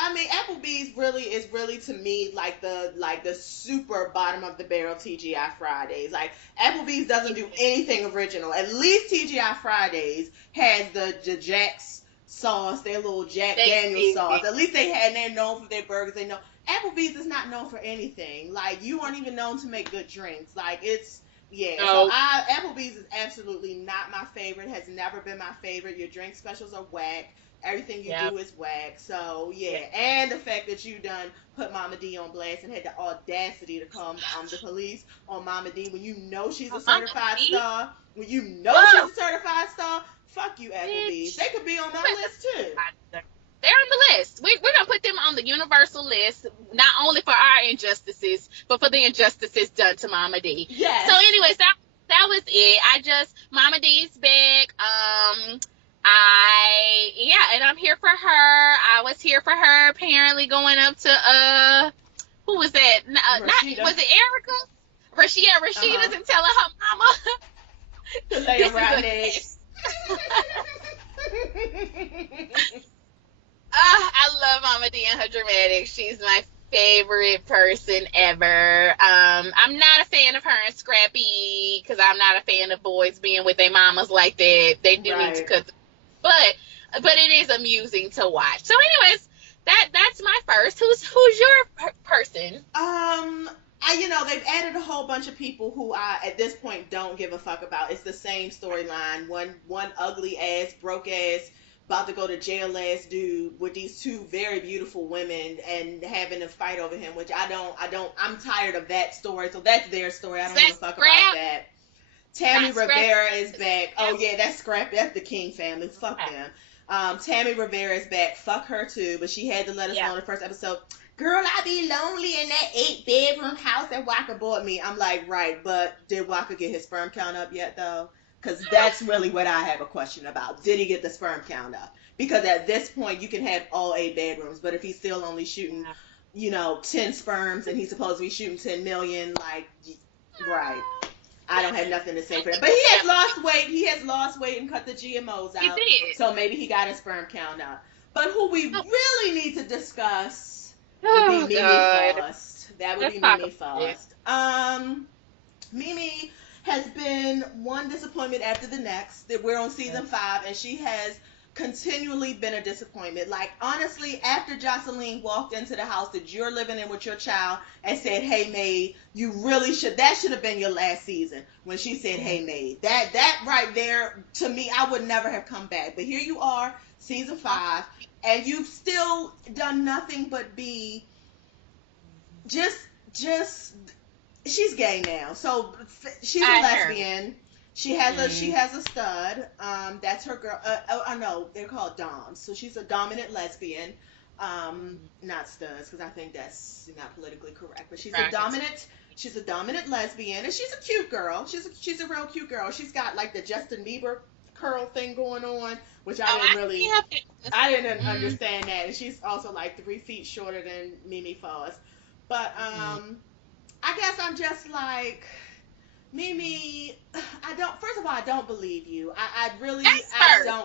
I mean, Applebee's is really to me like the super bottom of the barrel TGI Fridays. Like Applebee's doesn't do anything original. At least TGI Fridays has the Jack's sauce, their little Jack Daniel's sauce. At least they're known for their burgers. They know Applebee's is not known for anything. Like you aren't even known to make good drinks. Like it's. Yeah, so Applebee's is absolutely not my favorite, has never been my favorite. Your drink specials are whack. Everything you do is whack. So, yeah. And the fact that you done put Mama D on blast and had the audacity to call the police on Mama D when you know she's a certified star. When you know she's a certified star, fuck you, Applebee's. They could be on my list, too. They're on the list. We're going to put them on the universal list, not only for our injustices, but for the injustices done to Mama D. Yes. So anyways, that was it. Mama D's back. And I'm here for her. I was here for her apparently going up to, who was that? Was it Erica? Rashida's and telling her mama. To lay around eggs. I love Mama D and her dramatics. She's my favorite person ever. I'm not a fan of her and Scrappy because I'm not a fan of boys being with their mamas like that. They do need to cut. But but it is amusing to watch. So, anyways, that's my first. Who's your person? They've added a whole bunch of people who I, at this point, don't give a fuck about. It's the same storyline. One ugly ass, broke ass, about to go to jail ass dude with these two very beautiful women and having a fight over him, which I'm tired of that story. So that's their story. I don't give a fuck about that. Tammy Rivera is back. Oh yeah, that's Scrap. That's the King family. Fuck them. Tammy Rivera is back. Fuck her too. But she had to let us know in the first episode, girl, I be lonely in that 8-bedroom house that Waka bought me. I'm like, right, but did Waka get his sperm count up yet though? Because that's really what I have a question about. Did he get the sperm count up? Because at this point, you can have all 8 bedrooms, but if he's still only shooting, 10 sperms and he's supposed to be shooting 10 million, like, right. I don't have nothing to say for that. But he has lost weight. He has lost weight and cut the GMOs out. He did. So maybe he got his sperm count up. But who we really need to discuss would be Mimi Faust. That would be Mimi Faust. Mimi has been one disappointment after the next. That we're on season 5, and she has continually been a disappointment. Like, honestly, after Jocelyn walked into the house that you're living in with your child and said, "Hey maid," that should have been your last season when she said, "Hey maid." That right there, to me, I would never have come back. But here you are, season 5, and you've still done nothing but be just she's gay now. So she's a lesbian. She has a stud. That's her girl. I know they're called doms. So she's a dominant lesbian. Not studs, because I think that's not politically correct. But she's a dominant. She's a dominant lesbian, and she's a cute girl. She's a real cute girl. She's got like the Justin Bieber curl thing going on, which I didn't understand that. And she's also like 3 feet shorter than Mimi Faust. But I guess I'm just like, Mimi, first of all, I don't believe you. I don't believe you.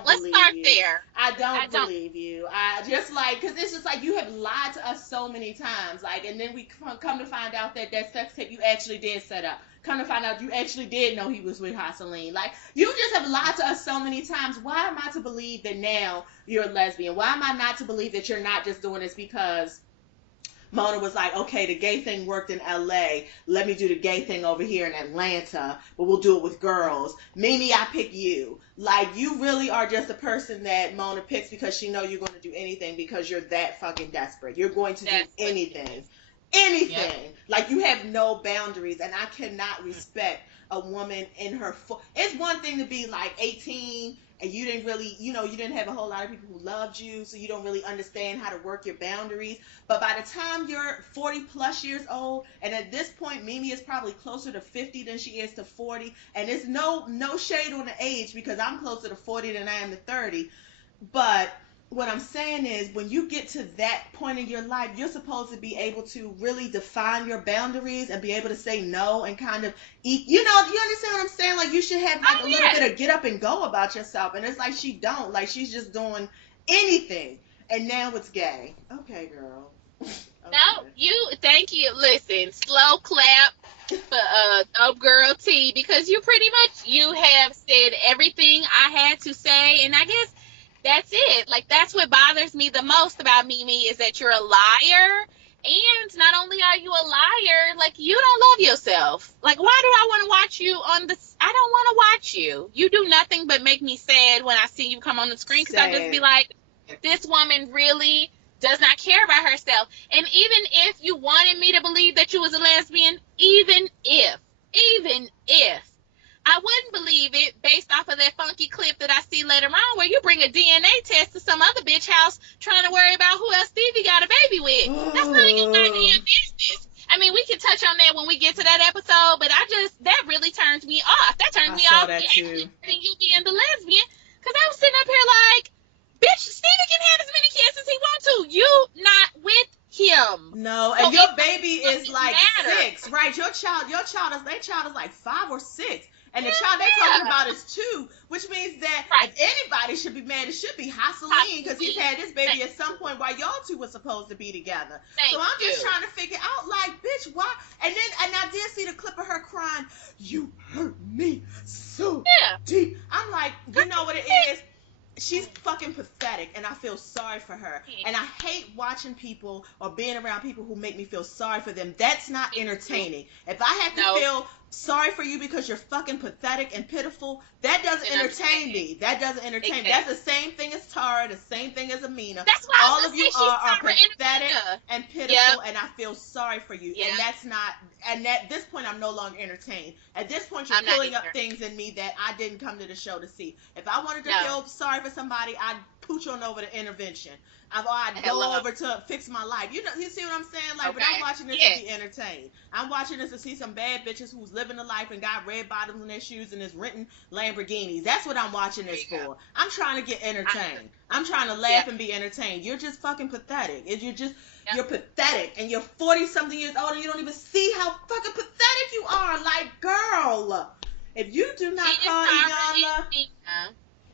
Let's start there. I don't believe you. I just like, because it's just like, you have lied to us so many times. Like, and then we come to find out that sex tape you actually did set up. Come to find out you actually did know he was with Jocelyn. Like, you just have lied to us so many times. Why am I to believe that now you're a lesbian? Why am I not to believe that you're not just doing this because Mona was like, okay, the gay thing worked in LA. Let me do the gay thing over here in Atlanta, but we'll do it with girls. Mimi, I pick you. Like, you really are just a person that Mona picks because she know you're going to do anything because you're that fucking desperate. You're going to do anything. Anything. Yep. Like, you have no boundaries, and I cannot respect a woman in her... It's one thing to be like 18 and you didn't really, you didn't have a whole lot of people who loved you, so you don't really understand how to work your boundaries. But by the time you're 40 plus years old, and at this point, Mimi is probably closer to 50 than she is to 40, and it's no shade on the age, because I'm closer to 40 than I am to 30, but what I'm saying is, when you get to that point in your life, you're supposed to be able to really define your boundaries and be able to say no and kind of eat. You understand what I'm saying? Like, you should have like a little bit of get up and go about yourself. And it's like she don't. Like, she's just doing anything. And now it's gay. Okay, girl. Okay. No, thank you. Listen, slow clap for Girl T, because you have said everything I had to say, and I guess that's it. Like, that's what bothers me the most about Mimi, is that you're a liar. And not only are you a liar, like, you don't love yourself. Like, why do I want to watch you on the... I don't want to watch you. You do nothing but make me sad when I see you come on the screen, because I just be like, this woman really does not care about herself. And even if you wanted me to believe that you was a lesbian, even if, I wouldn't believe it based off of that funky clip that I see later on where you bring a DNA test to some other bitch house trying to worry about who else Stevie got a baby with. That's none of your goddamn business. I mean, we can touch on that when we get to that episode, but that really turns me off. That turns me off. That too. You being the lesbian, because I was sitting up here like, bitch, Stevie can have as many kids as he wants to. You not with him. No, and your baby is like 6, right? Their child is like 5 or 6. And the child they're talking about is 2, which means that if anybody should be mad, it should be Jocelyn, because he's had this baby at some point while y'all two were supposed to be together. So I'm just trying to figure out, like, bitch, why? And I did see the clip of her crying, "You hurt me so deep." I'm like, you know what it is? she's fucking pathetic, and I feel sorry for her. And I hate watching people or being around people who make me feel sorry for them. That's not entertaining. If I have to feel sorry for you because you're fucking pathetic and pitiful, that doesn't entertain me. That doesn't entertain me. That's the same thing as Tara, the same thing as Amina. That's why all of you are pathetic and pitiful, and I feel sorry for you. And that's not, and at this point, I'm no longer entertained. At this point, you're pulling up things in me that I didn't come to the show to see. If I wanted to feel sorry for somebody, I'd pooch on over to intervention. I'd go over to fix my life. You see what I'm saying? Like, but I'm watching this to be entertained. I'm watching this to see some bad bitches who's living a life and got red bottoms in their shoes and is renting Lamborghinis. That's what I'm watching this for. I'm trying to get entertained. I'm trying to laugh and be entertained. You're just fucking pathetic. You're pathetic, and you're 40-something years old, and you don't even see how fucking pathetic you are. Like, girl, if you do not call Iyanla,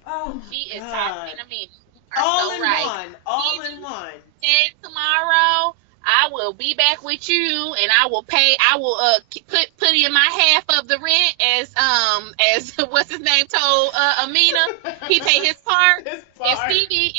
oh my she is God. talking to me. All in one. All in one. And tomorrow I will be back with you, and I will put in my half of the rent as what's his name told Amina. He paid his part. If Stevie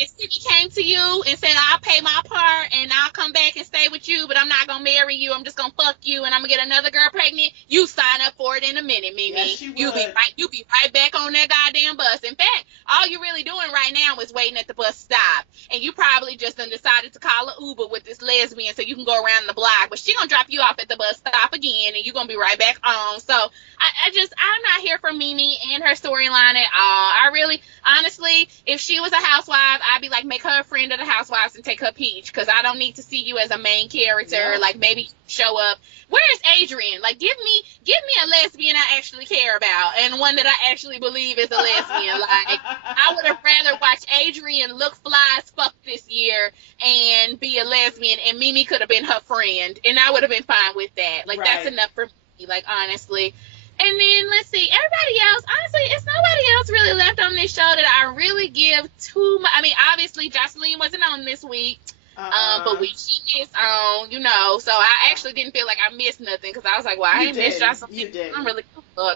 came to you and said, I'll pay my part and I'll come back and stay with you, but I'm not gonna marry you, I'm just gonna fuck you and I'm gonna get another girl pregnant, you sign up for it in a minute, Mimi. Yes, You'll be right back on that goddamn bus. In fact, all you're really doing right now is waiting at the bus stop, and you probably just decided to call an Uber with this lesbian so you can go around the block, but she gonna drop you off at the bus stop again, and you're gonna be right back on. So I'm not here for Mimi and her storyline at all. I really, honestly, if she was a housewife, I'd be like, make her a friend of the housewives and take her peach, because I don't need to see you as a main character. No. Like, maybe show up. Where's Adrian? Like, give me a lesbian I actually care about, and one that I actually believe is a lesbian. Like, I would have rather watched Adrian look fly as fuck this year and be a lesbian, and Mimi could have been her friend, and I would have been fine with that. Like, that's enough for me, like, honestly. And then, let's see, everybody else, honestly, it's nobody else really left on this show that I really give too much. I mean, obviously, Jocelyn wasn't on this week, but she is on, so I actually didn't feel like I missed nothing, because I was like, well, I ain't missed Jocelyn. You did. I'm really cool.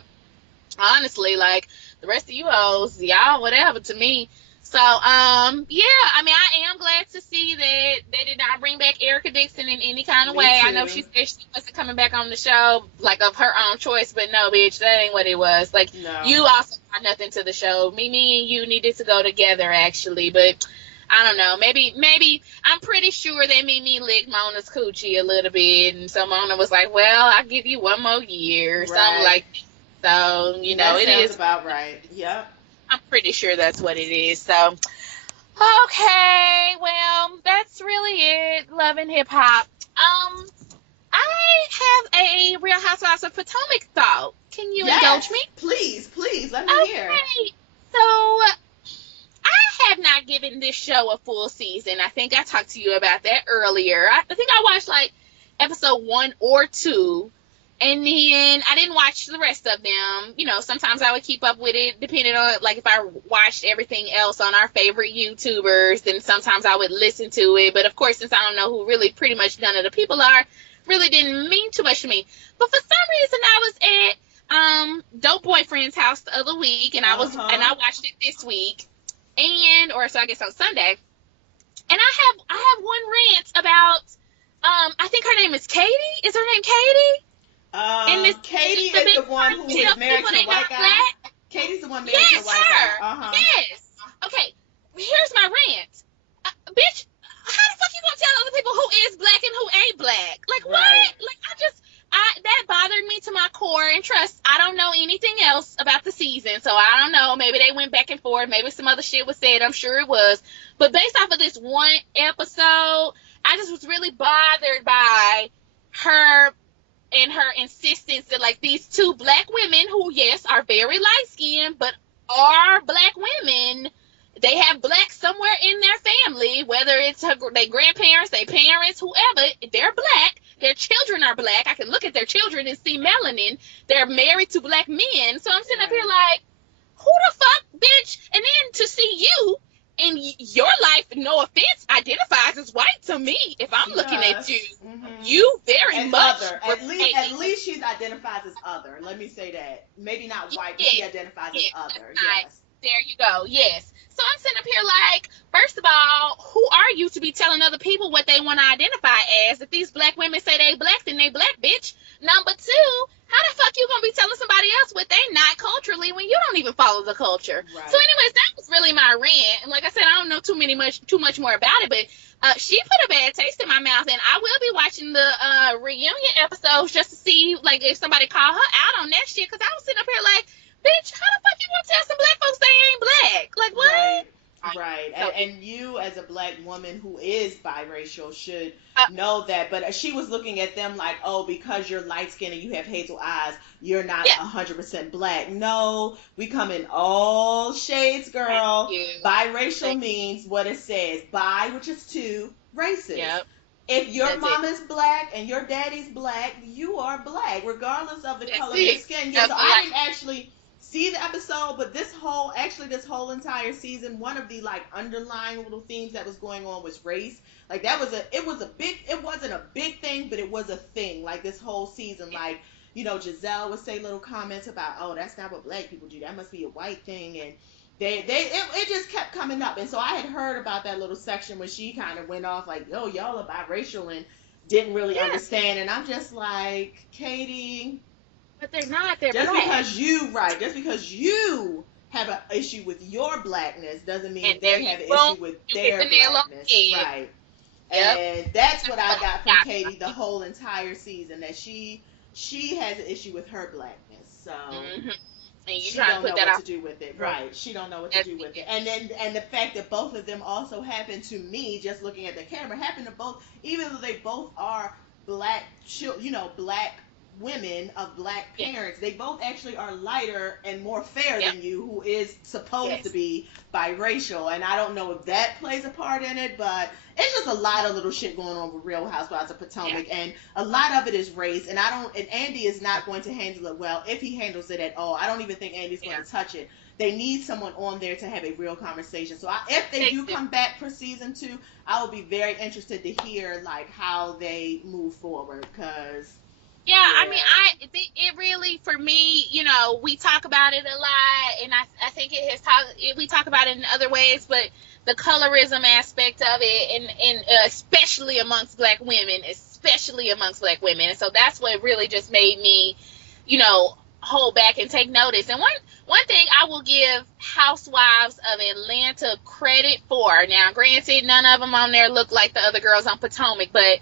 Honestly, like, the rest of you hoes, y'all, whatever to me. So, I mean, I am glad to see that they did not bring back Erica Dixon in any kind of way. Too. I know she said she wasn't coming back on the show, like, of her own choice, but no, bitch, that ain't what it was. Like, you also brought nothing to the show. Me and you needed to go together, actually, but I don't know. Maybe, I'm pretty sure that Mimi licked Mona's coochie a little bit, and so Mona was like, well, I'll give you one more year, or something like that. So, that it sounds is about right. Yep. I'm pretty sure that's what it is. So, okay, well, that's really it. Love and hip hop. I have a Real Housewives of Potomac thought. Can you indulge me? Please, let me hear. Okay, so I have not given this show a full season. I think I talked to you about that earlier. I think I watched like episode 1 or 2. And then I didn't watch the rest of them. Sometimes I would keep up with it depending on, like, if I watched everything else on our favorite YouTubers, then sometimes I would listen to it. But, of course, since I don't know who really pretty much none of the people are, really didn't mean too much to me. But for some reason, I was at Dope Boyfriend's house the other week, and I watched it this week, so I guess on Sunday. And I have one rant about, I think her name is Katie. Is her name Katie? Katie is the one who is married to a white guy. Katie's the one married to a white guy. Yes. Okay. Here's my rant. Bitch, how the fuck you gonna tell other people who is black and who ain't black? Like, what? Like, that bothered me to my core. And trust, I don't know anything else about the season, so I don't know. Maybe they went back and forth. Maybe some other shit was said. I'm sure it was. But based off of this one episode, I just was really bothered by her and her insistence that, like, these two black women who, yes, are very light-skinned, but are black women, they have black somewhere in their family, whether it's their grandparents, their parents, whoever, they're black, their children are black, I can look at their children and see melanin, they're married to black men, so I'm sitting up here like, who the fuck, bitch? And then to see you, and your life, no offense, identifies as white to me. If I'm looking at you, you very as much other. At least she's identified as other. Let me say that. Maybe not white, but she identifies as other. Yes. There you go. Yes. So I'm sitting up here like, first of all, who are you to be telling other people what they want to identify as? If these black women say they black, then they black, bitch. Number two, how the fuck you gonna be telling somebody else what they not culturally when you don't even follow the culture? Right. So, anyways, that was really my rant. And like I said, I don't know too much more about it, but she put a bad taste in my mouth, and I will be watching the reunion episodes just to see like if somebody call her out on that shit. Because I was sitting up here like, bitch, how the fuck you gonna tell some black folks they ain't black? Like, what? Right. So, and you as a black woman who is biracial should know that. But she was looking at them like, oh, because you're light skinned and you have hazel eyes, you're not 100% black. No, we come in all shades, girl. Biracial means what it says. Bi, which is two, racist. Yep. If your mama's black and your daddy's black, you are black, regardless of the color of your skin. Yeah, so I didn't actually see the episode, but this whole entire season, one of the like underlying little themes that was going on was race. Like it wasn't a big thing, but it was a thing. Like this whole season, like, you know, Giselle would say little comments about, oh, that's not what black people do. That must be a white thing. And it just kept coming up. And so I had heard about that little section when she kind of went off like, yo, y'all are biracial and didn't really understand. And I'm just like, Katie, but they're not. They're just black. Just because you have an issue with your blackness doesn't mean they have an issue with their blackness. Right. Yep. And that's what I got from Katie the whole entire season, that she has an issue with her blackness. So and you she don't know what to do with it. Right. She don't know what to do with it. And the fact that both of them also happen to me, just looking at the camera, happen to both, even though they both are black black women of black parents, they both actually are lighter and more fair than you, who is supposed to be biracial. And I don't know if that plays a part in it, but it's just a lot of little shit going on with Real Housewives of Potomac, and a lot of it is race. And Andy is not going to handle it well, if he handles it at all. I don't even think Andy's going to touch it. They need someone on there to have a real conversation. So if they do come back for season 2, I will be very interested to hear like how they move forward, because I mean, it really, for me, you know, we talk about it a lot, and I think we talk about it in other ways, but the colorism aspect of it, and especially amongst black women, and so that's what really just made me, you know, hold back and take notice. And one thing I will give Housewives of Atlanta credit for, now granted, none of them on there look like the other girls on Potomac, but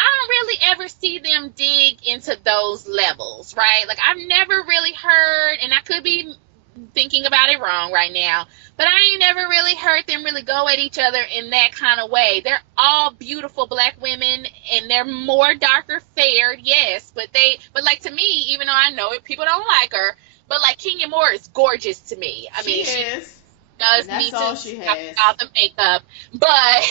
I don't really ever see them dig into those levels, right? Like, I've never really heard, and I could be thinking about it wrong right now, but I ain't never really heard them really go at each other in that kind of way. They're all beautiful black women, and they're more darker fared, yes, but like, to me, even though I know it, people don't like her, but like, Kenya Moore is gorgeous to me. I mean, she does need to stop all the makeup, but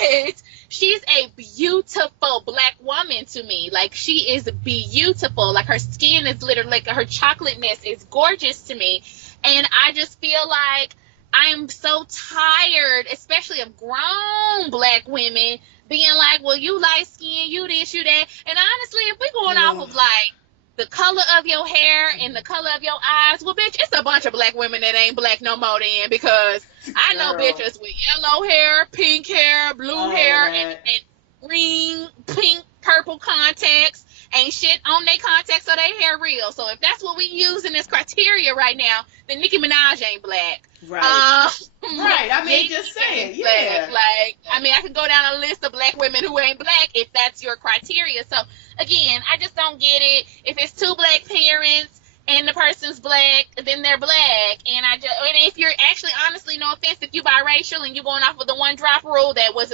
she's a beautiful black woman to me. Like, she is beautiful. Like, her skin is literally, like, her chocolateness is gorgeous to me. And I just feel like I'm so tired, especially of grown black women being like, well, you light skin, you this, you that. And honestly, if we're going off of like the color of your hair and the color of your eyes, well, bitch, it's a bunch of black women that ain't black no more then, because I know bitches with yellow hair, pink hair, blue hair, and green, pink, purple contacts. Ain't shit on their contacts or their hair real. So if that's what we using as criteria right now, then Nicki Minaj ain't black. Right. Right. I mean, just saying. Yeah. Like, I mean, I could go down a list of black women who ain't black if that's your criteria. So again, I just don't get it. If it's two black parents and the person's black, then they're black. And if you're actually, honestly, no offense, if you biracial and you're going off of the one drop rule that was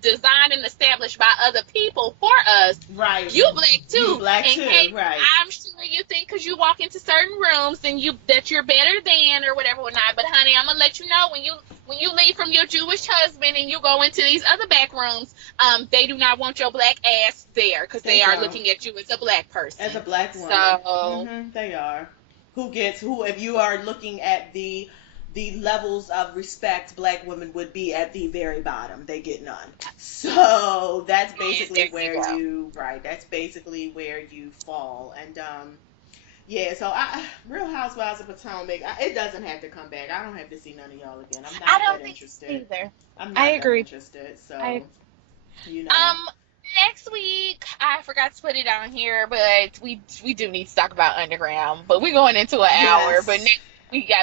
designed and established by other people for us, right? You black too. You black and too, Kate, right? I'm sure you think because you walk into certain rooms and that you're better than or whatever or not. But honey, I'm gonna let you know when you leave from your Jewish husband and you go into these other back rooms, they do not want your black ass there because they are looking at you as a black person, as a black woman. So they are. Who, if you are looking at the levels of respect, black women would be at the very bottom. They get none. So that's basically where that's basically where you fall. And Yeah, so Real Housewives of Potomac, it doesn't have to come back. I don't have to see none of y'all again. I'm I not that don't think so interested. either. I'm I not that agree. interested. I So, you know. um next week I forgot to put it on here, but we do need to talk about Underground. But we're going into an hour. But Yes. next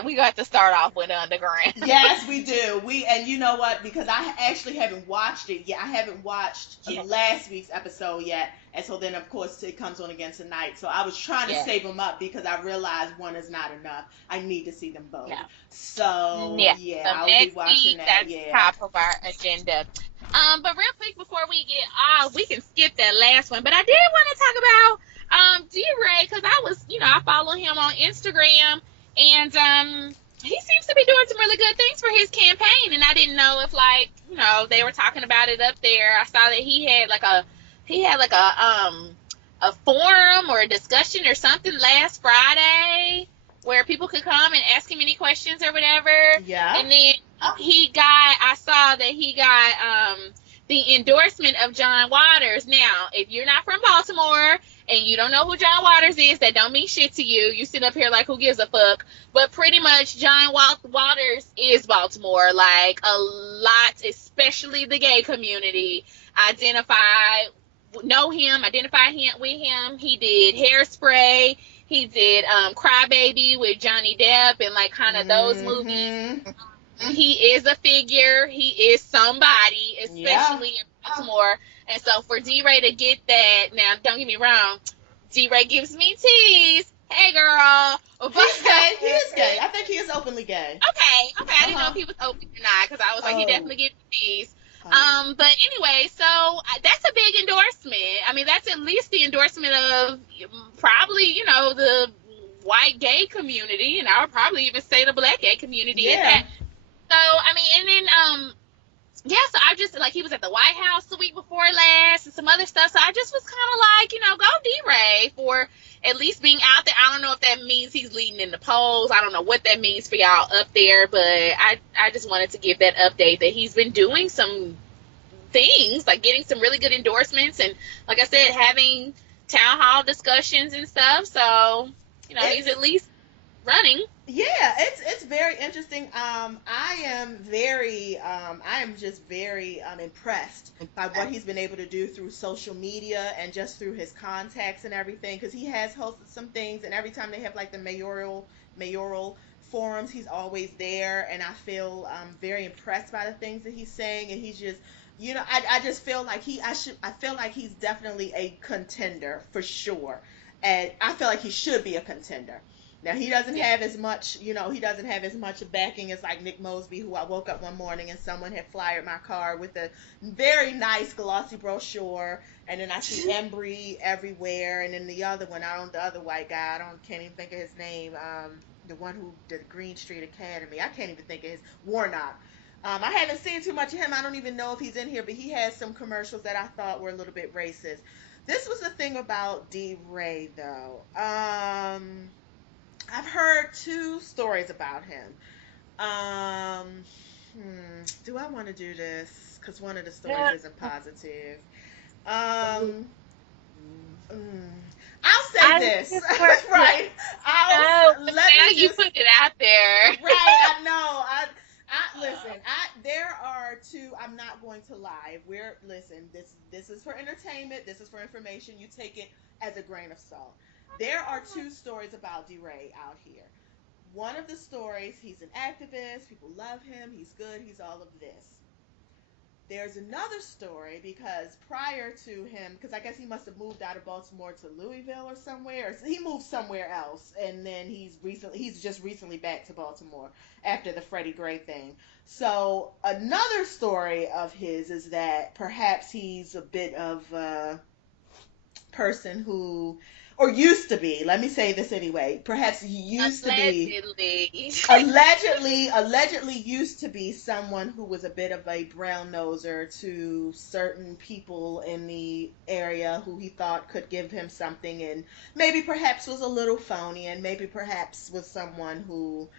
we got to start off with Underground. Yes, we do. And you know what? Because I actually haven't watched it yet. I haven't watched Yeah. last week's episode yet. And so then, of course, it comes on again tonight. So I was trying to Yeah. save them up because I realized one is not enough. I need to see them both. Yeah. So, Yeah. yeah, So I'll be next watching week, that. that's Yeah. top of our agenda. But real quick before we get off, we can skip that last one. But I did want to talk about D-Ray, because I was, I follow him on Instagram, and he seems to be doing some really good things for his campaign. And I didn't know if, like, they were talking about it up there. I saw that he had like a forum or a discussion or something last Friday where people could come and ask him any questions or whatever. Yeah. And then I saw that he got the endorsement of John Waters. Now, if you're not from Baltimore and you don't know who John Waters is, that don't mean shit to you. You sit up here like, who gives a fuck? But pretty much John Waters is Baltimore. Like, a lot, especially the gay community, identify him with him. He did Hairspray. He did Crybaby with Johnny Depp and like kind of those movies. Mm-hmm. He is a figure. He is somebody, Yeah. especially in Baltimore. And so for D-Ray to get that, now don't get me wrong, D-Ray gives me tease. Hey, girl. But, He's gay. He is gay. I think he is openly gay. Okay. I didn't know Uh-huh. if he was open or not, because I was like, he Oh. definitely gives me tease. Honey. But anyway, so that's a big endorsement. I mean, that's at least the endorsement of probably, the white gay community, and I would probably even say the black gay community at Yeah. that. So, I mean, and then, yeah, so I just, like, he was at the White House the week before last and some other stuff. So I just was kind of like, go D-Ray for at least being out there. I don't know if that means he's leading in the polls. I don't know what that means for y'all up there, but I just wanted to give that update that he's been doing some things, like getting some really good endorsements and, like I said, having town hall discussions and stuff. So, he's at least running. Yeah, it's very interesting. I am just very impressed by what he's been able to do through social media and just through his contacts and everything. Because he has hosted some things, and every time they have like the mayoral forums, he's always there, and I feel very impressed by the things that he's saying, and he's just. I just feel like I feel like he's definitely a contender for sure, and I feel like he should be a contender. Now he doesn't have as much, he doesn't have as much backing as like Nick Mosby, who I woke up one morning and someone had flyered my car with a very nice glossy brochure, and then I see Embry everywhere, and then the other one, the other white guy, can't even think of his name, the one who did Green Street Academy, I can't even think of his Warnock. I haven't seen too much of him. I don't even know if he's in here, but he has some commercials that I thought were a little bit racist. This was the thing about D. Ray, though. I've heard two stories about him. Um, do I want to do this? Because one of the stories isn't positive. Um, I'll say this. Right. Let me you put it out there. Right. I know. Listen. There are two. I'm not going to lie. Listen. This is for entertainment. This is for information. You take it as a grain of salt. There are two stories about DeRay out here. One of the stories, he's an activist, people love him, he's good, he's all of this. There's another story because prior to him, because I guess he must have moved out of Baltimore to Louisville or somewhere. Or he moved somewhere else, and then he's just recently back to Baltimore after the Freddie Gray thing. So another story of his is that perhaps he's a bit of a person who, or used to be, let me say this anyway, perhaps he used to be, allegedly used to be someone who was a bit of a brown noser to certain people in the area who he thought could give him something, and maybe perhaps was a little phony, and maybe perhaps was someone who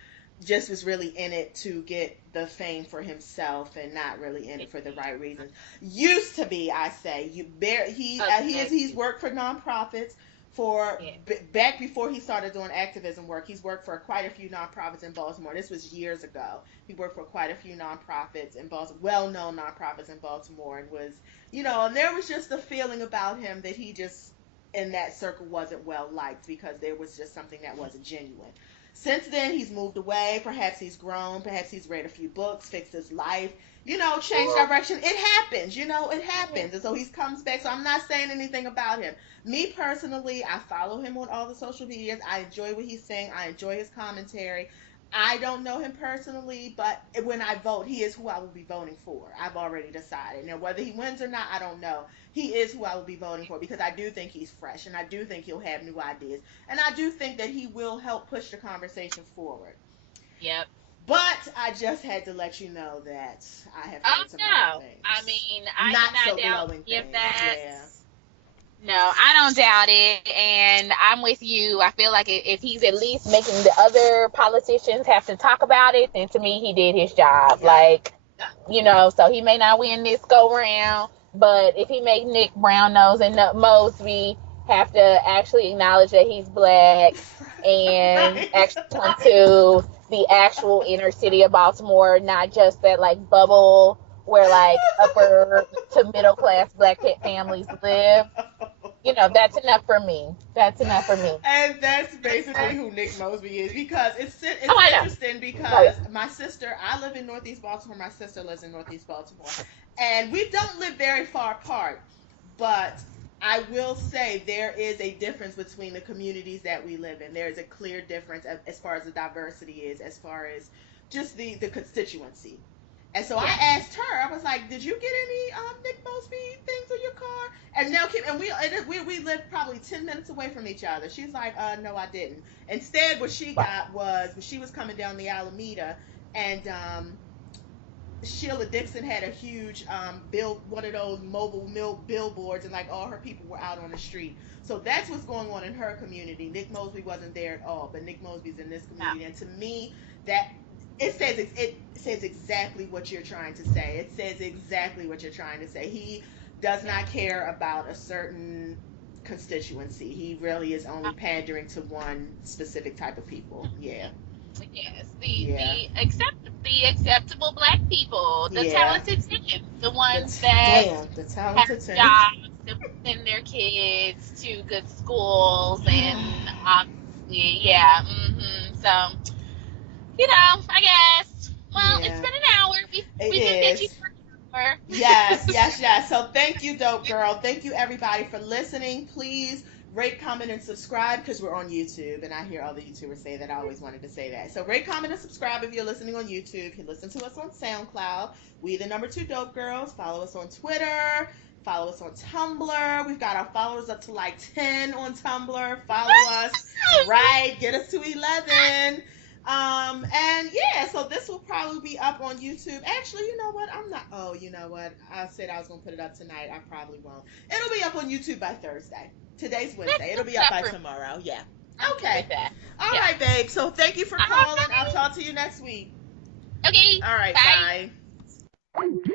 just was really in it to get the fame for himself and not really in it for the right reasons. Used to be, I say. He's worked for nonprofits, back before he started doing activism work. He's worked for quite a few nonprofits in Baltimore. This was years ago. He worked for quite a few nonprofits in Baltimore, well-known nonprofits in Baltimore, and was, and there was just a feeling about him that he just in that circle wasn't well liked because there was just something that wasn't genuine. Since then, he's moved away. Perhaps he's grown. Perhaps he's read a few books, fixed his life, changed direction. It happens, it happens. And so he comes back. So I'm not saying anything about him. Me personally, I follow him on all the social medias. I enjoy what he's saying. I enjoy his commentary. I don't know him personally, but when I vote, he is who I will be voting for. I've already decided. Now, whether he wins or not, I don't know. He is who I will be voting for because I do think he's fresh, and I do think he'll have new ideas, and I do think that he will help push the conversation forward. Yep. But I just had to let you know that I have heard some other things. I mean, I not do so not doubt glowing any of things. that. Yeah. No, I don't doubt it, and I'm with you. I feel like if he's at least making the other politicians have to talk about it, then to me he did his job. Yeah. Like, so he may not win this go round, but if he make Nick Brown-Nose and Mosby have to actually acknowledge that he's black and Right. actually come to the actual inner city of Baltimore, not just that like bubble where like upper to middle class black families live. That's enough for me. That's enough for me. And that's basically who Nick Mosby is because it's interesting because my sister, I live in Northeast Baltimore. My sister lives in Northeast Baltimore. And we don't live very far apart. But I will say there is a difference between the communities that we live in. There is a clear difference as far as the diversity is, as far as just the constituency. And so I asked her, I was like, did you get any Nick Mosby things on your car? And Nell came, and we lived probably 10 minutes away from each other. She's like, no, I didn't. Instead, what she got was, when she was coming down the Alameda, and Sheila Dixon had a huge one of those mobile billboards, and like all her people were out on the street. So that's what's going on in her community. Nick Mosby wasn't there at all, but Nick Mosby's in this community. And to me, it says exactly what you're trying to say. It says exactly what you're trying to say. He does not care about a certain constituency. He really is only pandering to one specific type of people. Yeah. Yes, the acceptable black people, the talented 10, the ones the talented have 10. jobs, to send their kids to good schools, and obviously, So, I guess. Well, it's been an hour. We can get you for an hour. Yes. So thank you, dope girl. Thank you, everybody, for listening. Please rate, comment, and subscribe because we're on YouTube, and I hear all the YouTubers say that. I always wanted to say that. So rate, comment, and subscribe if you're listening on YouTube. You can listen to us on SoundCloud. We the number 2 dope girls. Follow us on Twitter. Follow us on Tumblr. We've got our followers up to like 10 on Tumblr. Follow us. Right. Get us to 11. And so this will probably be up on YouTube. Actually, you know what? I said I was going to put it up tonight. I probably won't. It'll be up on YouTube by Thursday. Today's Wednesday. It'll be up by tomorrow. Yeah. Okay. All right, babe. So thank you for calling. I'll talk to you next week. Okay. All right. Bye. Bye.